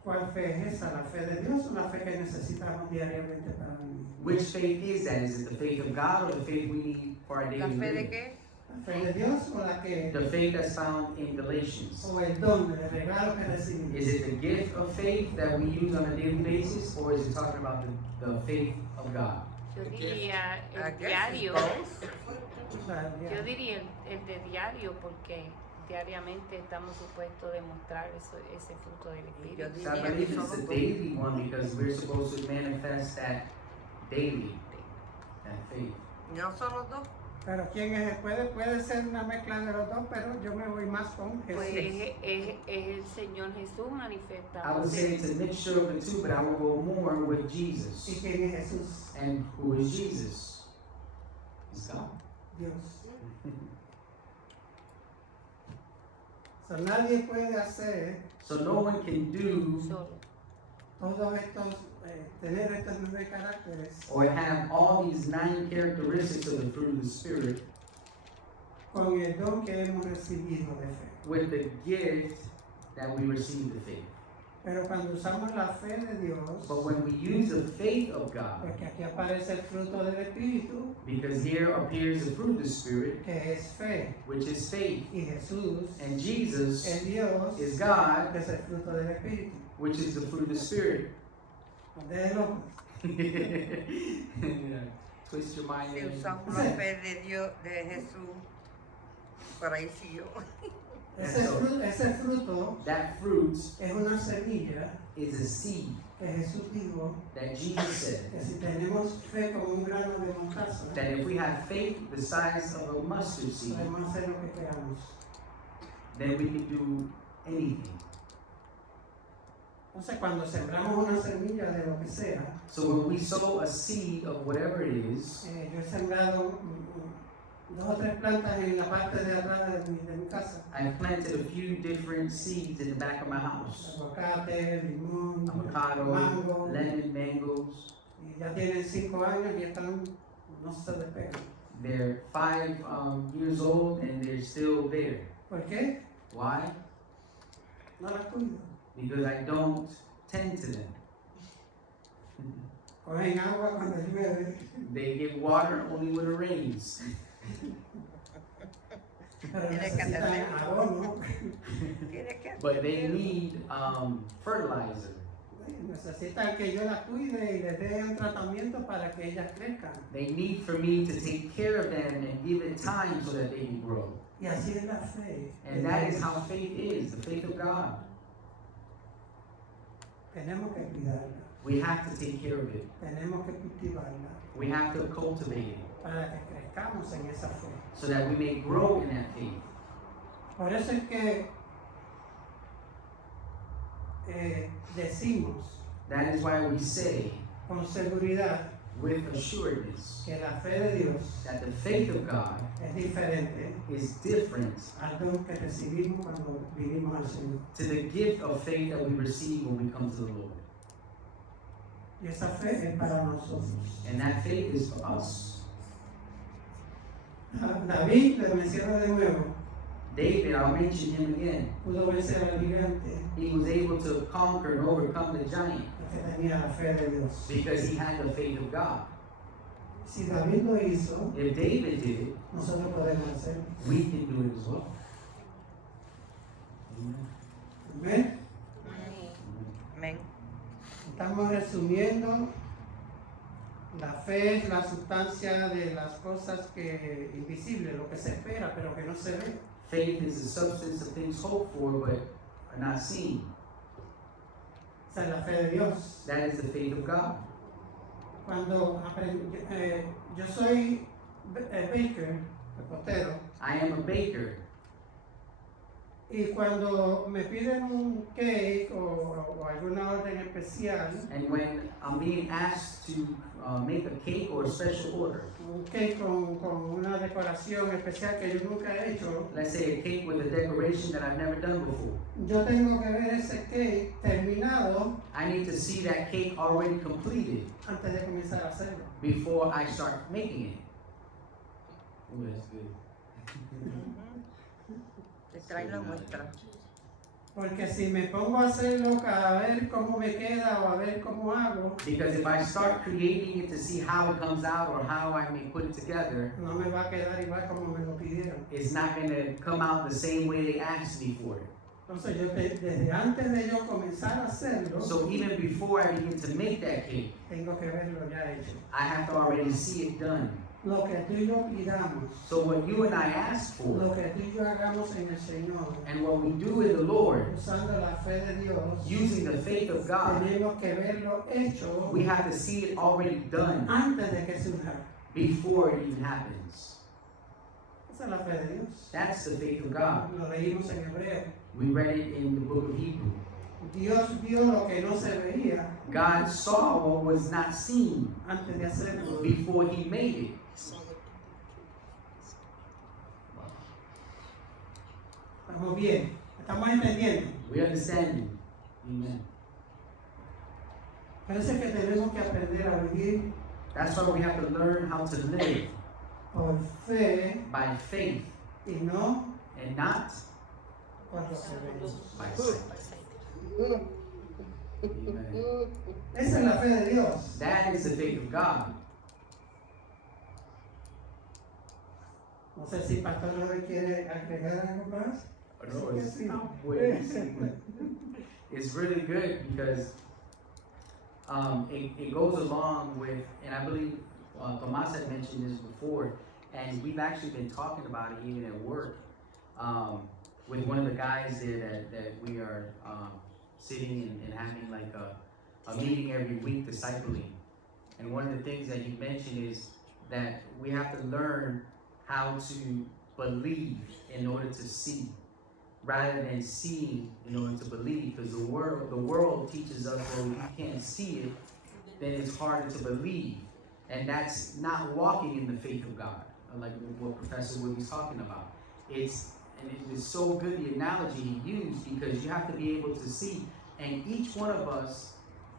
¿cuál fe es esa? ¿La fe de Dios o la fe que necesitamos diariamente para vivir? which faith is that? Is it the faith of God or the faith we need for our ¿La daily fe de living? qué? ¿La fe de Dios o la que, The faith that's found in Galatians. o el don, el regalo que recibimos? Is it the gift of faith that we use on a daily basis, or is it talking about the faith of God? Yo diría I el guess diario, O sea, yo diría el de diario porque diariamente estamos supuestos a demostrar ese fruto del Yo Espíritu. So I diría que believe son it's a los dos. daily one because we're supposed to manifest that daily, that faith. ¿No son los dos? Pero ¿quién es? Puede ser una mezcla de los dos, pero yo me voy más con Jesús. Pues es el Señor Jesús I would say manifestándose. it's a mixture of the two, but I will go more with ¿Y Jesus. quién es Jesús? And who is Jesus? He's God. Dios. So, nadie puede hacer So no one can do Solo. todos estos, tener estos 9 caracteres or have all these 9 characteristics of the fruit of the Spirit con el don que hemos recibido de fe. with the gift that we receive the faith. Pero cuando usamos la fe de Dios, But when we use the faith of God, porque aquí aparece el fruto del Espíritu, because here appears the fruit of the Spirit, que es fe, which is faith, y Jesús and Jesus es Dios, is God, que es el fruto del Espíritu. which is the fruit of the Spirit. De locos. Yeah. Twist your mind Si in. usamos la fe de Dios, de Jesús, por ahí siguió. Ese fruto That fruit es una semilla is a seed que Jesús dijo that Jesus said que si tenemos fe como un grano de mostaza, that if we have faith the size of a mustard seed, podemos hacer lo que queramos. then we can do anything. Entonces, cuando sembramos una semilla de lo que sea, So when we sow a seed of whatever it is, yo he sembrado 2 o 3 plantas en la parte de atrás de mi casa. I've planted a few different seeds in the back of my house. Aguacate, limón, Avocado, mango. lemon, mangoes. Y ya tienen 5 años y están, no se despegan. They're 5 years old and they're still there. ¿Por qué? Why? No las cuido. Because I don't tend to them. Cogen agua cuando llueve, They get water only when it rains. pero Tiene que necesitan tener. abono, Tiene que But they need fertilizer. necesitan que yo las cuide y les dé un tratamiento para que ellas crezcan. They need for me to take care of them and give it time so that they can grow. Y así es la fe. And that is how faith is, the faith of God. Tenemos que cuidarla, We have to take care of it. tenemos que cultivarla We have to cultivate it para que crezcamos en esa fe. so that we may grow in that faith. Por eso es que decimos That is why we say con seguridad with assuredness que la fe de Dios that the faith of God es diferente is different al don que recibimos cuando vinimos al Señor. to the gift of faith that we receive when we come to the Lord. Y esa fe es para nosotros. And that faith is for us. David, le menciono de nuevo, David, I'll mention him again. pudo vencer al gigante He was able to conquer and overcome the giant porque tenía la fe de Dios. because he had the faith of God. Si David lo hizo, If David did it, nosotros podemos hacerlo. we can do it as well. Amen. ¿Ven? Amén. Estamos resumiendo. La fe es la sustancia de las cosas que invisibles, lo que se espera pero que no se ve. Faith is the substance of things hoped for but are not seen. Esa es la fe de Dios. That is the faith of God. Cuando yo soy baker, repostero, I am a baker, y cuando me piden un cake o alguna orden especial, and when I'm being asked to make a cake or a special order, un cake con una decoración especial que yo nunca he hecho, let's say a cake with a decoration that I've never done before, yo tengo que ver ese cake terminado I need to see that cake already completed antes de comenzar a hacerlo. before I start making it. Oh, that's good. Te trae la muestra. Porque si me pongo a hacerlo a ver cómo me queda o a ver cómo hago, Because if I start creating it to see how it comes out or how I may put it together, no me va a quedar igual como me lo pidieron. it's not going to come out the same way they asked me for it. Entonces yo desde antes de yo comenzar a hacerlo, So even before I begin to make that cake, tengo que verlo ya hecho. I have to already see it done. Lo que tú y yo pidamos, So what you and I ask lo for que tú y yo hagamos en el Señor, and what we do in the Lord, usando la fe de Dios, using the faith of God, tenemos que verlo hecho we have to see it already done antes de que surja. before it even happens. Esa es la fe de Dios. That's the faith of God. Lo leímos en Hebreo. We read it in the book of Hebrew. Dios vio lo que no se veía God saw what was not seen antes de hacerlo. before he made it. Estamos bien, estamos entendiendo. We understand. Amen. Parece que tenemos que aprender a vivir That's why we have to learn how to live por fe by faith y no and not por lo que vemos. by sight. Amen. Esa es la fe de Dios. That is the faith of God. No sé si Pastor Robert quiere agregar algo más. No, it's really good because it goes along with, and I believe Tomas had mentioned this before, and we've actually been talking about it even at work with one of the guys there that we are sitting and having like a meeting every week, discipling. And one of the things that he mentioned is that we have to learn how to believe in order to see. rather than seeing in order to believe. Because the world teaches us, well, you can't see it, then it's harder to believe. And that's not walking in the faith of God, like what Professor Woodie's talking about. And it was so good the analogy he used, because you have to be able to see. And each one of us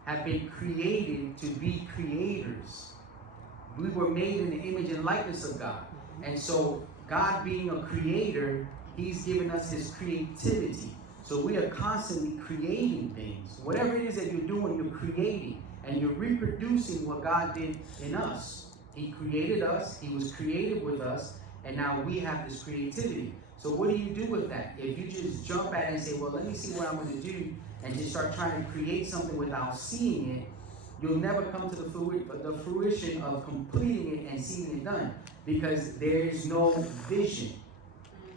have been created to be creators. We were made in the image and likeness of God. And so God being a creator, he's given us his creativity. So we are constantly creating things. Whatever it is that you're doing, you're creating. And you're reproducing what God did in us. He created us, he was created with us, and now we have this creativity. So what do you do with that? If you just jump at it and say, well, let me see what I'm going to do, and just start trying to create something without seeing it, you'll never come to the fruition of completing it and seeing it done, because there is no vision.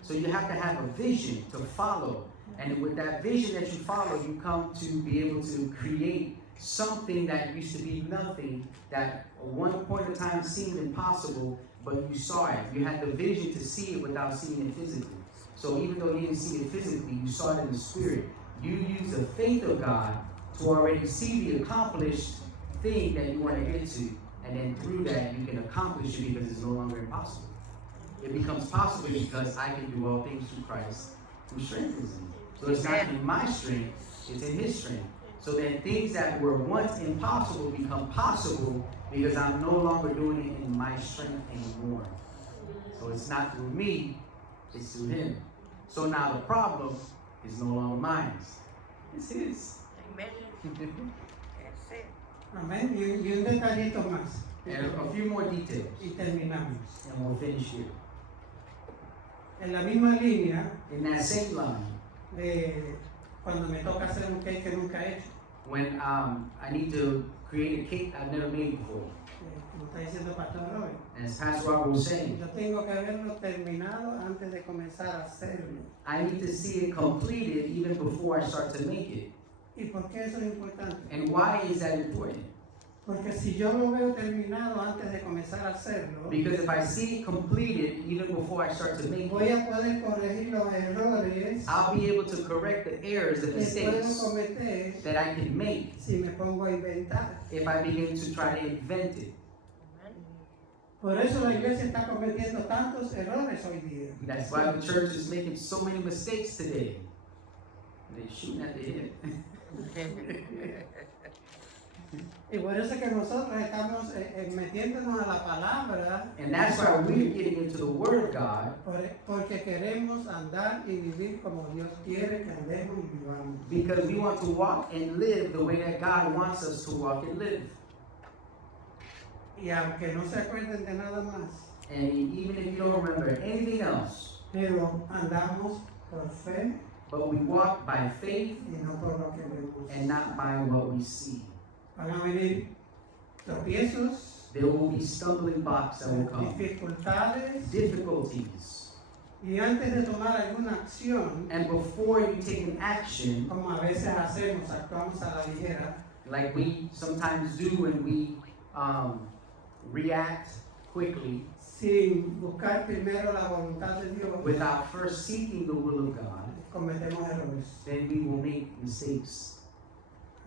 So you have to have a vision to follow. And with that vision that you follow, you come to be able to create something that used to be nothing, that at one point in time seemed impossible, but you saw it. You had the vision to see it without seeing it physically. So even though you didn't see it physically, you saw it in the spirit. You use the faith of God to already see the accomplished thing that you want to get to, and then through that you can accomplish it, because it's no longer impossible. It becomes possible because I can do all things through Christ who strengthens me. So it's not in my strength, it's in his strength. So then things that were once impossible become possible, because I'm no longer doing it in my strength anymore. So it's not through me, it's through him. So now the problem is no longer mine, it's his. Amen. That's it. Amén. Y un detallito más. And a few more details, Y terminamos. and we'll finish here. En la misma línea, In that same line, cuando me toca hacer un cake que nunca he hecho, when I need to create a cake I've never made before, como está diciendo Pastor Robert, and as Pastor Robert was saying, yo tengo que verlo terminado antes de comenzar a hacerlo. I need to see it completed even before I start to make it. ¿Y por qué eso es importante? And why is that important? Porque si yo lo veo terminado antes de comenzar a hacerlo, Because if I see it completed even before I start to make voy it, a poder corregir los errores I'll be able to correct the errors, the que puedo mistakes cometer that I can make si me pongo a inventar. if I begin to try to invent it. Por eso la iglesia está cometiendo tantos errores hoy día. That's why the church is making so many mistakes today. They're shooting at the head. Y por eso es que nosotros estamos metiéndonos a la palabra, And that's why we're getting into the Word of God, porque queremos andar y vivir como Dios quiere que andemos y vivamos. because we want to walk and live the way that God wants us to walk and live. Y aunque no se acuerden de nada más, And even if you don't remember anything else, pero andamos por fe but we walk by faith y no por lo que vemos. and not by what we see. Van a venir tropiezos, There will be stumbling blocks that will come, dificultades, difficulties. y antes de tomar alguna acción, And before you take an action, como a veces hacemos, actuamos a la ligera, like we sometimes do when we react quickly sin buscar primero la voluntad de Dios, without first seeking the will of God, cometemos errores. then we will make mistakes.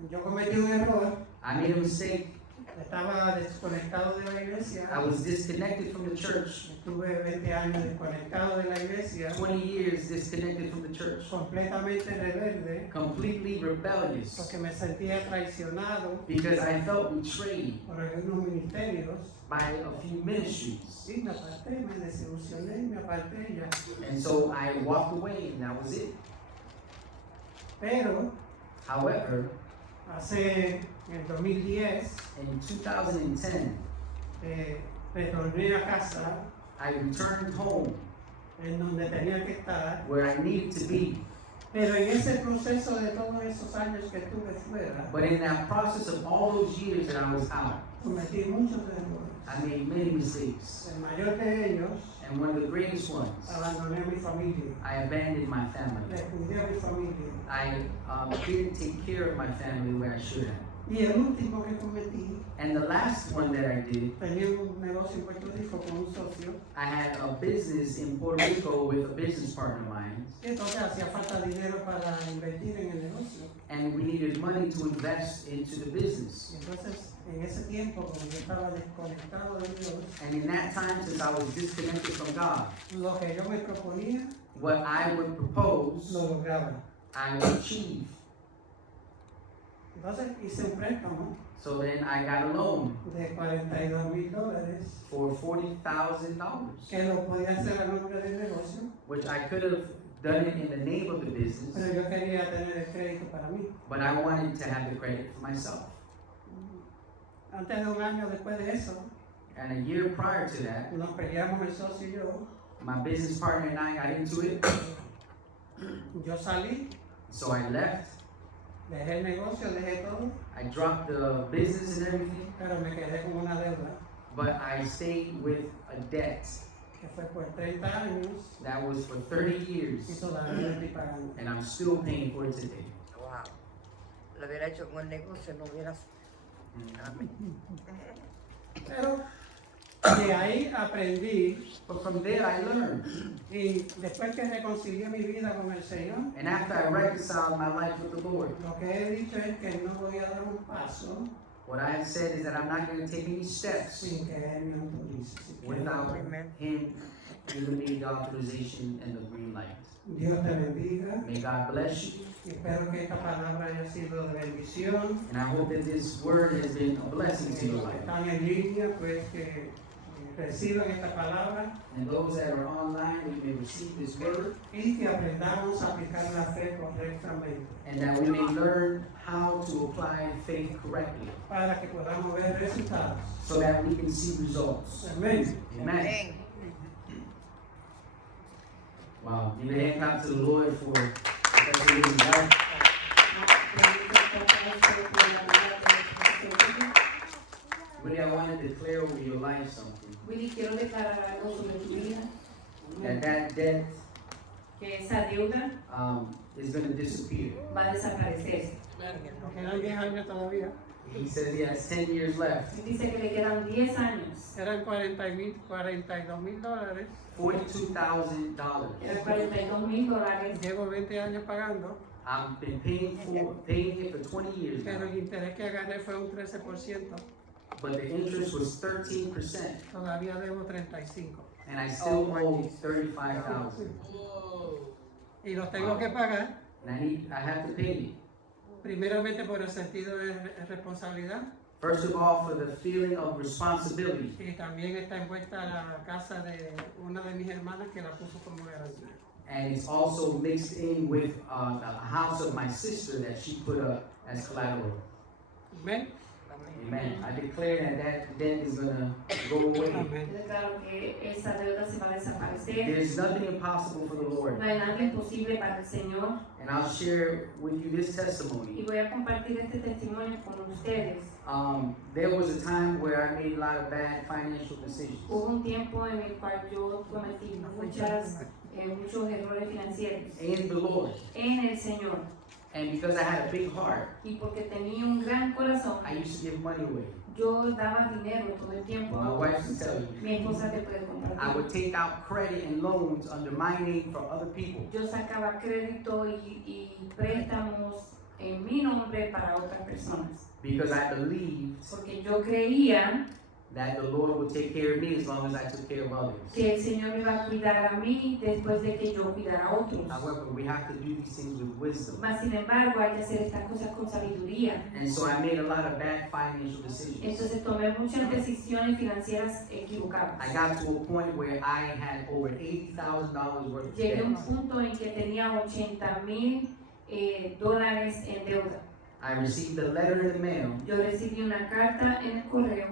Yo cometí un error, I made a mistake. estaba desconectado de la iglesia, I was disconnected from the church. estuve 20 años desconectado de la iglesia, 20 years disconnected from the church. completamente rebelde, Completely rebellious. porque me sentía traicionado Because I felt betrayed por algunos ministerios, by a few ministries. y me aparté, me desilusioné, me aparté y ya. And so I walked away and that was it. Pero However, hace en el 2010 in 2010, retorné a casa I returned home en donde tenía que estar, where I needed to be. pero en ese proceso de todos esos años que estuve fuera, But in that process of all those years that I was out, cometí muchos errores. I made many mistakes. El mayor de ellos, And one of the greatest ones, abandoné a mi familia, I abandoned my family. descuidé a mi familia. I didn't take care of my family the way I should have. Y el último que cometí, And the last one that I did, tenía un negocio en Puerto Rico con un socio, I had a business in Puerto Rico with a business partner of mine, y entonces hacía falta dinero para invertir en el negocio. and we needed money to invest into the business. Y entonces, en ese tiempo, como yo estaba desconectado de Dios, And in that time, since I was disconnected from God, lo que yo me proponía, what I would propose, lo lograba. I would achieve. Entonces hice un préstamo So then I got a loan de $42,000 for $40,000, que lo podía hacer a nombre del negocio, which I could have done it in the name of the business, pero yo quería tener el crédito para mí. but I wanted to have the credit for myself. Antes de un año después de eso, And a year prior to that, nos peleamos el socio y yo. my business partner and I got into it, Yo salí, so I left. dejé el negocio, dejé todo, I dropped the business and everything, pero me quedé con una deuda but I stayed with a debt que fue por 30 años that was for 30 y years, todavía no estoy pagando. and I'm still paying for it today. Wow. Lo hubiera hecho con el negocio, no hubieras. Amén. Pero de ahí aprendí But from there I learned, y después que reconcilié mi vida con el Señor, and after I reconciled my life with the Lord, lo que he dicho es que no voy a dar un paso what I have said is that I'm not going to take any steps sin que Él me autorice. Así que without Amen. Him giving me the authorization and the green light. Dios te bendiga May God bless you, y espero que esta palabra haya sido de bendición. and I hope that this word has been a blessing to your Los que life. están en línea, pues que reciban esta palabra And those that are online, we may receive this word, y que aprendamos a aplicar la fe correctamente and that we may learn how to apply faith correctly, para que podamos ver resultados. so that we can see results. Amén. Amen. Amén. Wow. Give a hand clap to the Lord for such a living God. Really, I want to declare over your life something. Willy, quiero declarar algo sobre tu vida, That debt que esa deuda is going to disappear. va a desaparecer. Quedan 10 años todavía. He says he has 10 years left. Dice que le quedan 10 años. Eran $42,000. $42,000. Eran $42,000. Llevo 20 años pagando, I've been paying it for 20 years pero now, el interés que agarré fue un 13%. but the interest was 13%, Todavía debo 35. and I still owe $35,000. Y los tengo que pagar, And I have to pay it. primeramente por el sentido de responsabilidad, First of all, for the feeling of responsibility, y también está envuelta la casa de una de mis hermanas que la puso como garantía. and it's also mixed in with the house of my sister that she put up as collateral. ¿Ven? Amen. I declare that debt is gonna go away. Amén. Yo declaro que esa deuda se va a desaparecer. There's nothing impossible for the Lord. No hay nada imposible para el Señor. And I'll share with you this Y testimony. voy a compartir este testimonio con ustedes. There was a time where I made a lot of bad financial decisions. Hubo un tiempo en el cual yo cometí muchos errores financieros In the Lord. en el Señor. And because I had a big heart, Y porque tenía un gran corazón, I used to give money away. yo daba dinero todo el tiempo. My wife can tell you. Mi esposa te puede I compartir. would take out credit and loans under my name from other people. Yo sacaba crédito y préstamos en mi nombre para otras personas. Because I believed Porque yo creía that the Lord would take care of me as long as I took care of others. que el Señor me iba a cuidar a mí después de que yo cuidara a otros. However, we have to do these things with wisdom. Mas sin embargo hay que hacer estas cosas con sabiduría. And so I made a lot of bad financial decisions. Entonces tomé muchas decisiones financieras equivocadas. I got to a point where I had over $80,000 worth of Llegué a un debt. punto en que tenía $80,000 en deuda. I received a letter in the mail Yo recibí una carta en el correo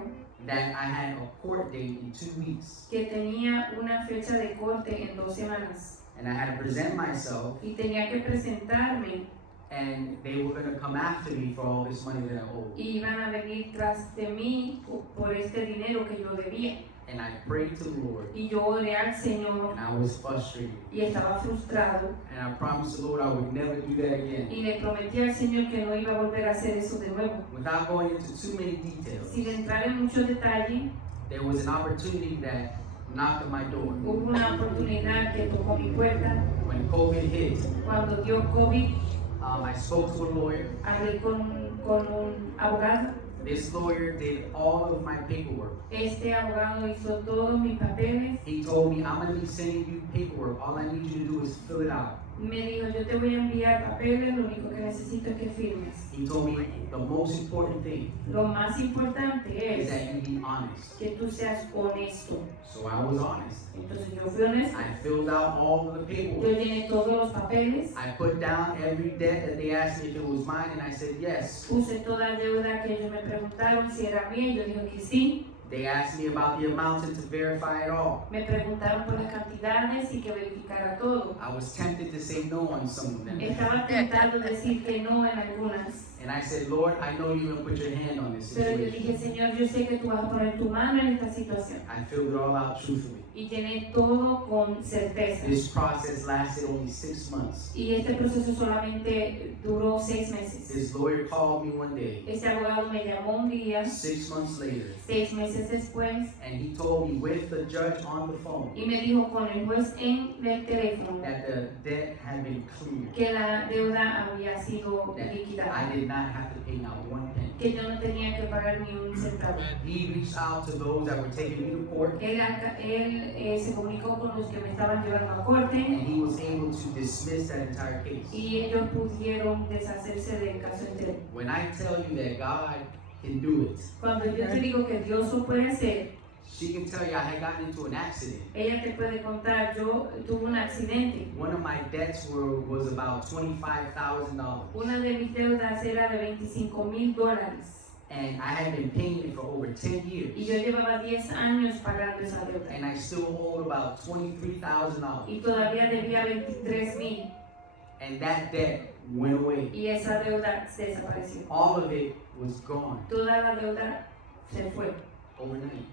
that I had a court date in 2 weeks. que tenía una fecha de corte en 2 semanas And I had to present myself y tenía que presentarme and they were going to come after me for all this money that I owed. y iban a venir tras de mí por este dinero que yo debía. And I prayed to the Lord, Y yo oré al Señor and I was frustrated. y estaba frustrado And I promised the Lord I would never do that again. y le prometí al Señor que no iba a volver a hacer eso de nuevo. Without going into too many details, Sin entrar en mucho detalle, there was an opportunity that knocked on my door. hubo una oportunidad que tocó mi puerta. When COVID hit, Cuando dio COVID, I spoke to a lawyer. hablé con un abogado. This lawyer did all of my paperwork. Este abogado hizo todos mis papeles. He told me, I'm going to be sending you paperwork. All I need you to do is fill it out. Me dijo, yo te voy a enviar papeles, lo único que necesito es que firmes. He told me the most important thing Lo más importante is es that you be honest. que tú seas honesto. So I was honest. Entonces yo fui honesto. I filled out all of the Yo paperwork. llené todos los papeles. I put down every debt that they asked me if it was mine, and I said yes. Puse toda deuda que ellos me preguntaron si era mía. Yo dije que sí. They asked me about the amounts and to verify it all. Me preguntaron por las cantidades y que verificara todo. I was tempted to say no on some of them. Estaba tentado decir que no en algunas. And I said, Lord, I know you're going to put your hand on this Pero yo dije, situation. Señor, yo sé que tú vas a poner tu mano en esta situación. I filled it all out truthfully. Y llené todo con certeza. This process lasted only 6 months. Y este proceso solamente duró 6 meses. This lawyer called me one day, Este abogado me llamó un día, 6 months later, 6 meses después, and he told me with the judge on the phone y me dijo con el juez en el teléfono that the debt had been cleared, que la deuda había sido that liquidada, I did not have to pay not one penny. que yo no tenía que pagar ni un centavo. He reached out to those that were taking me to court, Él se comunicó con los que me estaban llevando a corte and he was able to dismiss that entire case. y ellos pudieron deshacerse del caso entero. When I tell you that God can do it, Cuando yo te digo que Dios lo puede hacer, she can tell you I had gotten into an accident. ella te puede contar, yo tuve un accidente. One of my debts was about $25,000, Una de mis deudas era de $25,000 and I had been paying it for over 10 years. y yo llevaba 10 años pagando esa deuda And I still owed about $23,000. y todavía debía 23,000 And that debt went away. y esa deuda se desapareció. All of it was gone Toda la deuda se fue overnight.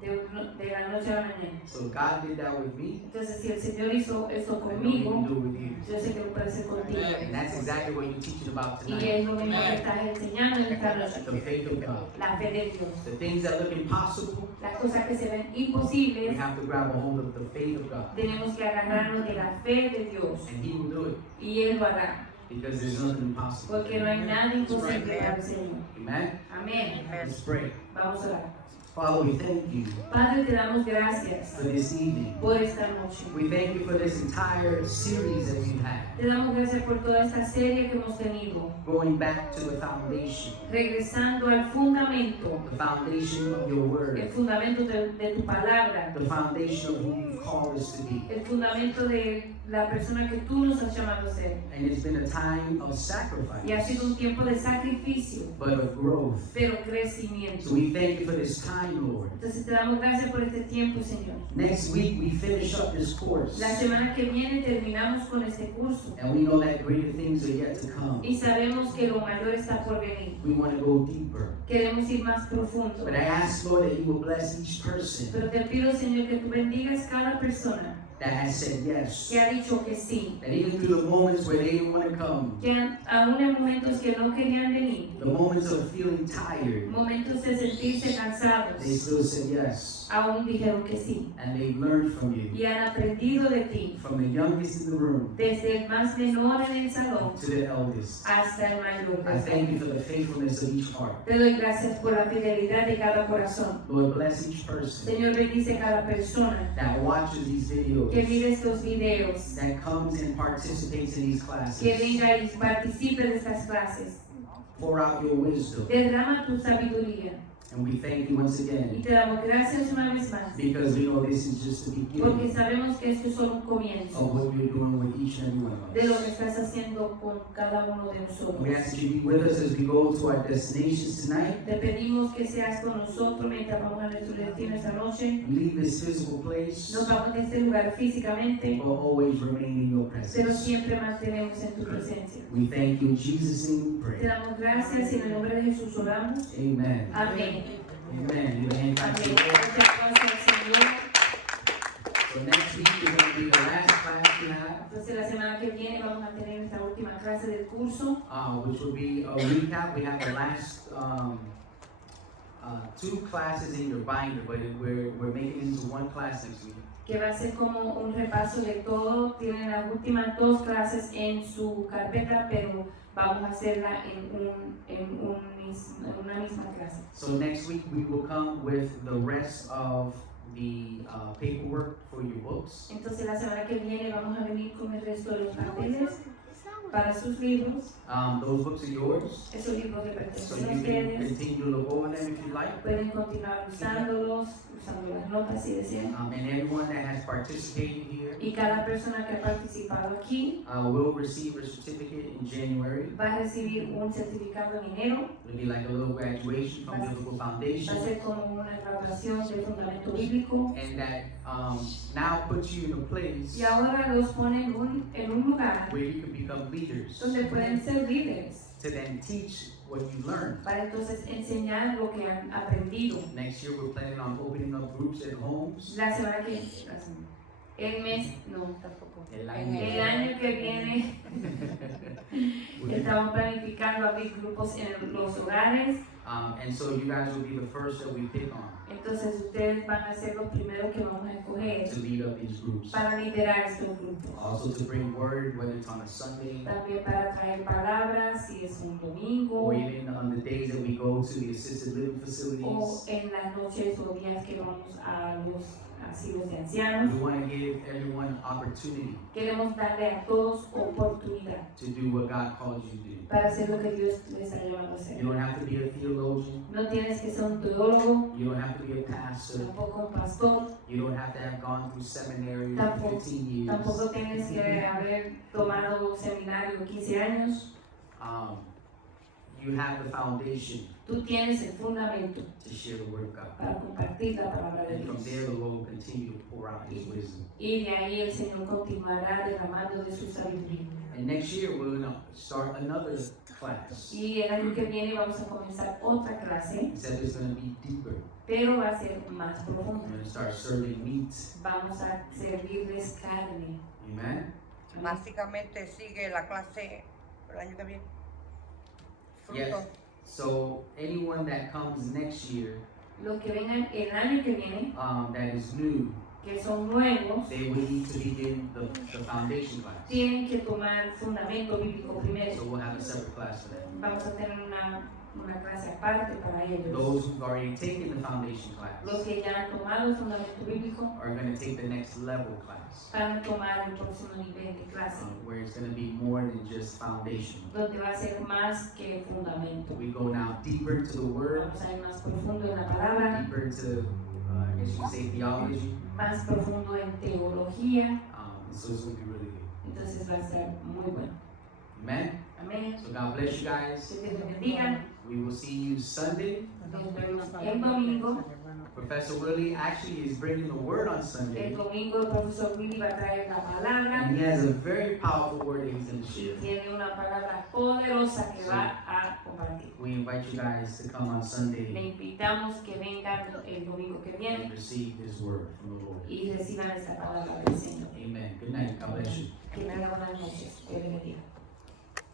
de la noche a la mañana. So God did that with me. Entonces, si el Señor hizo eso I know He can conmigo, do it with you. yo sé que lo puede hacer contigo. And that's exactly what you're teaching about Y tonight. es lo mismo que estás enseñando en esta noche. The faith of God. La fe de Dios. The things that look impossible, Las cosas que se ven we imposibles, have to grab a hold of the faith of God. tenemos que agarrarnos de la fe de Dios. And He will do it Y Él lo hará. because there's nothing impossible. Porque no hay nada imposible para el Señor. Amen? Amén. Let's pray. Vamos a orar. Father, we thank you Padre, te damos gracias for this evening. por esta noche. We thank you for this entire series that we've had, Te damos gracias por toda esta serie que hemos tenido. going back to the foundation, Regresando al fundamento, the foundation of your el word, fundamento de tu palabra, the foundation of who you've called us to be. el fundamento de la persona que tú nos has llamado a ser. And it's been a time of Y ha sacrifice, sido un tiempo de sacrificio, but of growth. pero So crecimiento. we thank you for this time, Lord. Entonces te damos gracias por este tiempo, Señor. Next week, we finish up this course, La semana que viene terminamos con este curso and we know that greater things are yet to come. y sabemos que lo mayor está por venir. We want to go deeper. Queremos ir más profundo. But I ask, Lord, that you will bless each person Pero te pido, Señor, que tú bendigas cada persona that has said yes. que ha dicho que sí, That even through the moments where they didn't want to come, que aún en momentos que no querían venir, the moments of feeling tired, momentos de sentirse cansados, they still said yes. aún dijeron que sí And they've learned from you, y han aprendido de ti, from the youngest in the room desde el más menor en el salón to the eldest. hasta el mayor. I thank you for the faithfulness of each heart. Te doy gracias por la fidelidad de cada corazón. Lord, bless each person Señor, bendice cada persona that watches these que videos, mire estos videos, that comes and participates in these que classes. venga y participe de estas clases. Pour out your wisdom Derrama tu sabiduría And we thank you once Y again te damos gracias una vez más, because we know this is just the porque beginning sabemos que esto es solo un of comienzo what you're doing with each and every one of de lo que us. estás haciendo con cada uno de nosotros. We ask that you be with us as we go to our destinations tonight. Te pedimos que seas con nosotros mientras vamos a nuestro destino esta noche. Leave this physical place, Nos vamos de este lugar físicamente, but always remain in your pero presence. siempre mantenemos en tu presencia. We thank you in Jesus' name we Te pray. damos gracias y en el nombre de Jesús oramos. Amen. Amén. Amen. You hand clap to Amén. the Lord. Muchas gracias, Señor. So next week is going to be the last class we have, Entonces la semana que viene vamos a tener nuestra última clase del curso, which will be a recap. We have the last 2 classes in your binder, but we're making it into 1 class next week. que va a ser como un repaso de todo. Tienen las últimas 2 clases en su carpeta, pero vamos a hacerla en una misma clase. So next week we will come with the rest of the paperwork for your books. Entonces la semana que viene vamos a venir con el resto de los papeles para sus libros. Those books are yours, Esos libros le so pertenecen a you can ustedes. continue to look over them if you like. Pueden continuar usándolos, usando las notas si desean. And everyone that has participated here Y cada persona que ha participado aquí will receive a certificate in January. va a recibir un certificado en enero. It'll be like a little graduation from Biblical Va a Foundation, ser como una graduación del fundamento bíblico. and that now puts you in a place Y ahora los pone en un lugar where you can become leaders donde pueden ser líderes to then teach what you learned. para entonces enseñar lo que han aprendido. Next year we're planning on opening up groups at homes. La semana que el mes, no, tampoco. El El año que viene estamos planificando abrir grupos en los hogares. And so you guys will be the first that we pick on Entonces ustedes van a ser los primeros que vamos a escoger to lead up these groups. para liderar estos grupos. Also to bring word, whether it's on a Sunday También para traer palabras, si es un domingo or even on the days that we go to the assisted living o facilities. en las noches o días que vamos a los asilos de ancianos. We want to give everyone opportunity Queremos darle a todos oportunidad to do what God calls you to do. para hacer lo que Dios les ha llamado a You hacer. don't have to be a theologian. No tienes que ser un teólogo, You don't have to be a pastor. tampoco un pastor, You don't have to have gone through seminary for Tampoco- 15 years. tampoco tienes que haber tomado seminario 15 años. You have the foundation Tú tienes el fundamento to share the word of God. para compartir la palabra de And from Dios. there, the Lord will continue to pour out His wisdom. Y de ahí el Señor continuará derramando de su sabiduría. And next year, we're going to start another class. Y el año que viene vamos a comenzar otra clase, Except it's going to be deeper. pero va a ser más We're profunda. going to start serving meat. Vamos a servirles carne. Amen. Básicamente sigue la clase el año que viene. Yes. Fruto. So anyone that comes next year Los que vengan el año que viene, that is new, que son nuevos, they will need to begin the foundation class. tienen que tomar fundamento bíblico primero. So we'll have a separate class for them. Vamos a tener una clase aparte para ellos. Those who've already taken the foundation class Los que ya han tomado el fundamento bíblico are going to take the next level class, van a tomar el próximo nivel de clase, where it's going to be more than just foundation. donde va a ser más que fundamento. We go now deeper into the Word, Vamos a ir más profundo en la palabra, deeper into, I guess you could say, theology. más profundo en teología, And so it's going to be really good. entonces va a ser muy bueno. Amen. Amén. So God bless you guys. Que Dios los bendiga. We will see you Sunday. Nos vemos el domingo. Professor Willie actually is bringing the Word on El Sunday, domingo el profesor Willy va a traer la palabra and he has a very powerful word that he's going to y share. tiene una palabra poderosa que va a compartir. We invite you guys to come on Le Sunday invitamos que vengan el domingo que viene and receive this word from the Lord. y reciban esta palabra del Señor. Amen. Good night. God bless you. Que tengan buenas noches. Dios les bendiga.